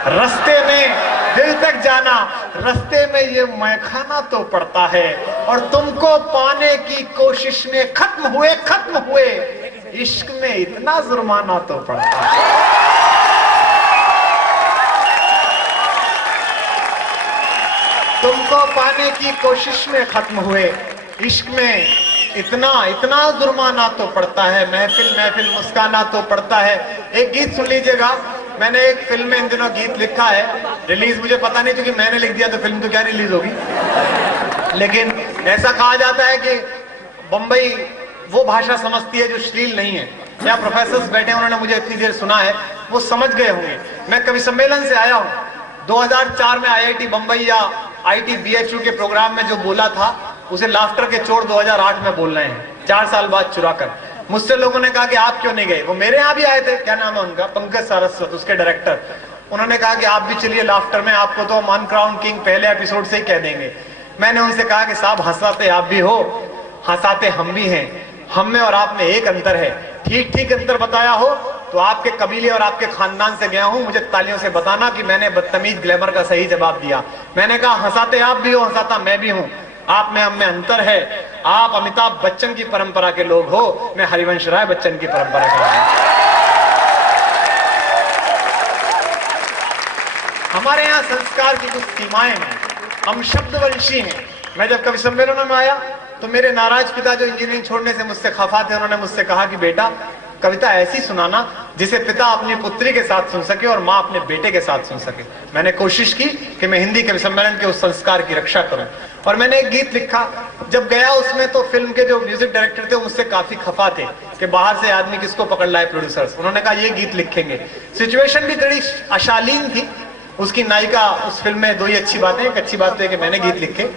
रास्ते में दिल तक जाना, रास्ते में ये मैखाना तो पड़ता है, और तुमको पाने की कोशिश में खत्म हुए, इश्क में इतना जुर्माना तो पड़ता है। तुमको पाने की कोशिश में खत्म हुए, इश्क में इतना जुर्माना तो पड़ता है, महफिल महफिल मुस्काना तो पड़ता है। एक गीत सुन लीजिएगा, मैंने एक फिल्म में इन दिनों गीत लिखा है, रिलीज मुझे पता नहीं, क्योंकि मैंने लिख दिया तो फिल्म तो क्या रिलीज होगी, लेकिन ऐसा कहा जाता है कि बंबई वो भाषा समझती है जो श्लील नहीं है। यहाँ प्रोफेसर्स बैठे, उन्होंने मुझे इतनी देर सुना है, वो समझ गए होंगे। मैं कवि सम्मेलन से आया हूँ, 2004 में IIT बंबई या IIT BHU के प्रोग्राम में जो बोला था उसे लाफ्टर के चोर 2008 में बोल रहे हैं, 4 साल बाद चुरा कर। मुझसे लोगों ने कहा कि आप क्यों नहीं गए, वो मेरे यहाँ भी आए थे, क्या नाम है उनका, पंकज सारस्वत, उसके डायरेक्टर। उन्होंने कहा कि आप भी चलिए लाफ्टर में, आपको तो हम अनक्राउन किंग पहले एपिसोड से ही कह देंगे। मैंने उनसे कहा कि साहब, हंसाते आप भी हो, हंसाते हम भी हैं, हम में और आप में एक अंतर है, ठीक ठीक अंतर बताया हो तो आपके कबीले और आपके खानदान से गया हूं, मुझे तालियों से बताना कि मैंने बदतमीज ग्लैमर का सही जवाब दिया। मैंने कहा हंसाते आप भी हो, हंसाता मैं भी हूं, आप में हम में अंतर है, आप अमिताभ बच्चन की परंपरा के लोग हो, मैं हरिवंश राय बच्चन की परंपरा का हूं। हमारे यहाँ संस्कार की कुछ सीमाएं हैं, हम शब्दवंशी हैं। मैं जब कवि सम्मेलनों में आया तो मेरे नाराज पिता जो इंजीनियरिंग छोड़ने से मुझसे खफा थे, उन्होंने मुझसे कहा कि बेटा कविता ऐसी सुनाना जिसे पिता अपनी पुत्री के साथ सुन सके और माँ अपने बेटे के साथ सुन सके। मैंने कोशिश की कि मैं हिंदी कवि सम्मेलन के उस संस्कार की रक्षा करूं, और मैंने एक गीत लिखा। जब गया उसमें तो फिल्म के जो म्यूजिक डायरेक्टर थे मुझसे काफी खफा थे कि बाहर से आदमी किसको पकड़ लाए प्रोड्यूसर्स। उन्होंने कहा ये गीत लिखेंगे। सिचुएशन भी बड़ी अशालीन थी। उसकी नायिका उस फिल्म में, दो ही अच्छी बातें, एक अच्छी बात है कि मैंने गीत लिखे।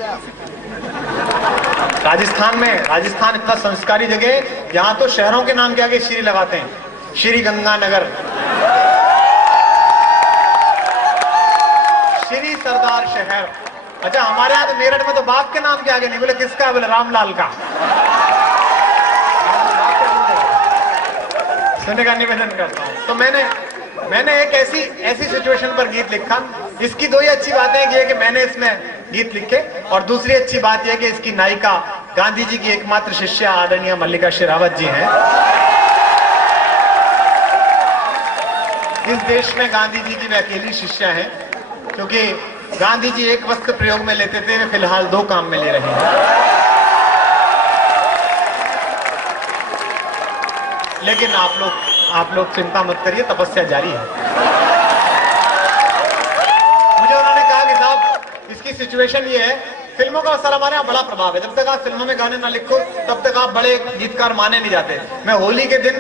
राजस्थान इतना संस्कारी जगह है, यहाँ तो शहरों के नाम के आगे श्री लगाते हैं, श्री गंगानगर, श्री सरदार शहर। अच्छा, हमारे यहाँ तो मेरठ में तो बाप के नाम के आगे नहीं, बोले किसका, बोले रामलाल का। सुनने का निवेदन करता हूँ। तो मैंने एक ऐसी सिचुएशन पर गीत लिखा। इसकी दो ही अच्छी बातें हैं कि मैंने इसमें गीत लिखे, और दूसरी अच्छी बात यह कि इसकी नायिका गांधी जी की एकमात्र शिष्या आदरणीय मल्लिका शेरावत जी हैं। इस देश में गांधी जी की वे अकेली शिष्या हैं, क्योंकि गांधी जी एक वस्त्र प्रयोग में लेते थे, वे फिलहाल 2 काम में ले रहे हैं। लेकिन आप लोग चिंता मत करिए, तपस्या जारी है। मुझे उन्होंने कहा कि साहब इसकी सिचुएशन ये है, फिल्मों का असर हमारे यहाँ बड़ा प्रभाव है, जब तक आप फिल्मों में गाने ना लिखो तब तक आप बड़े गीतकार माने नहीं जाते। मैं होली के दिन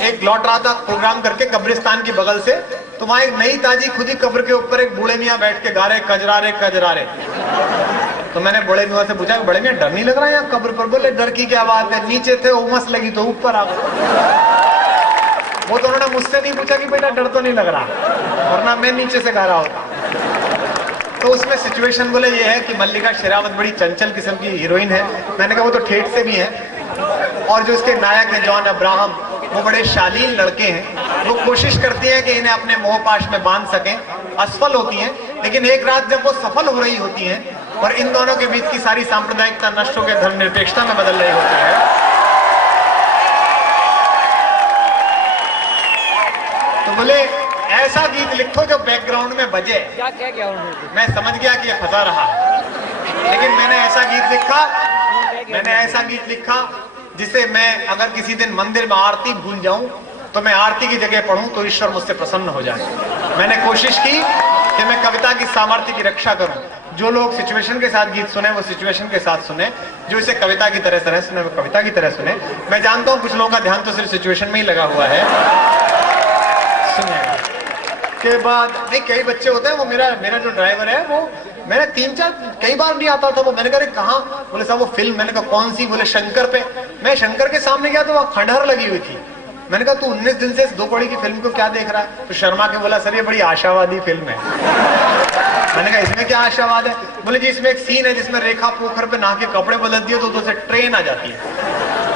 एक लौट रहा था प्रोग्राम करके कब्रिस्तान की बगल से, तो वहां एक नई ताजी खुद ही कब्र के ऊपर एक बूढ़े मियाँ बैठ के गा रहे कजरारे कजरारे। तो मैंने बड़े मियाँ से पूछा बड़े मियाँ डर नहीं लग रहा है यहाँ कब्र पर? बोले डर की क्या बात है, नीचे थे उमस लगी तो ऊपर आ गए। वो तो उन्होंने मुझसे नहीं पूछा कि बेटा डर तो नहीं लग रहा, वरना मैं नीचे से गा रहा होता। तो उसमें सिचुएशन बोले ये है कि मल्लिका शेरावत बड़ी चंचल किस्म की हीरोइन है। मैंने कहा वो तो ठेठ से भी है, और जो इसके नायक है जॉन अब्राहम वो बड़े शालीन लड़के हैं। वो कोशिश करती हैं कि इन्हें अपने मोहपाश में बांध सकें, असफल होती हैं। लेकिन एक रात जब वो सफल हो रही होती हैं और इन दोनों के बीच की सारी सांप्रदायिकता नष्ट होकर धर्मनिरपेक्षता में बदल रही होती है, तो बोले ऐसा गीत लिखो जो बैकग्राउंड में बजे। क्या मैं समझ गया कि ये फंसा रहा, लेकिन मैंने ऐसा गीत लिखा जिसे मैं अगर किसी दिन मंदिर में आरती भूल जाऊं तो मैं आरती की जगह पढ़ूं तो ईश्वर मुझसे प्रसन्न हो जाए। मैंने कोशिश की कि मैं कविता की सामर्थ्य की रक्षा करूं। जो लोग सिचुएशन के साथ गीत सुने वो सिचुएशन के साथ सुने, जो इसे कविता की तरह सुने वो कविता की तरह सुने। मैं जानता हूं कुछ लोगों का ध्यान तो सिर्फ सिचुएशन में ही लगा हुआ है। सुनिएगा के बाद नहीं, कई बच्चे होते हैं, वो मेरा जो ड्राइवर है वो मैंने 3-4 कई बार नहीं आता था वो। मैंने कहा कहाँ? बोले साहब वो फिल्म। मैंने कहा कौन सी? बोले शंकर पे। मैं शंकर के सामने गया तो वहाँ खंडहर लगी हुई थी। मैंने कहा तू 19 दिन से 2 कौड़ी की फिल्म को क्या देख रहा है? तो शर्मा के बोला सर ये बड़ी आशावादी फिल्म है। मैंने कहा इसमें क्या आशावाद है? बोले जी इसमें एक सीन है जिसमें रेखा पोखर पे नहा के कपड़े बदल दिए तो उसे ट्रेन आ जाती है।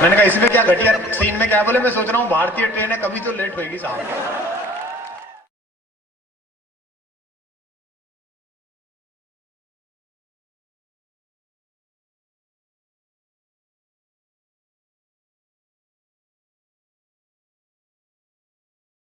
मैंने कहा इसमें क्या घटिया सीन में क्या? बोले मैं सोच रहा हूँ भारतीय ट्रेन है कभी तो लेट होगी साहब।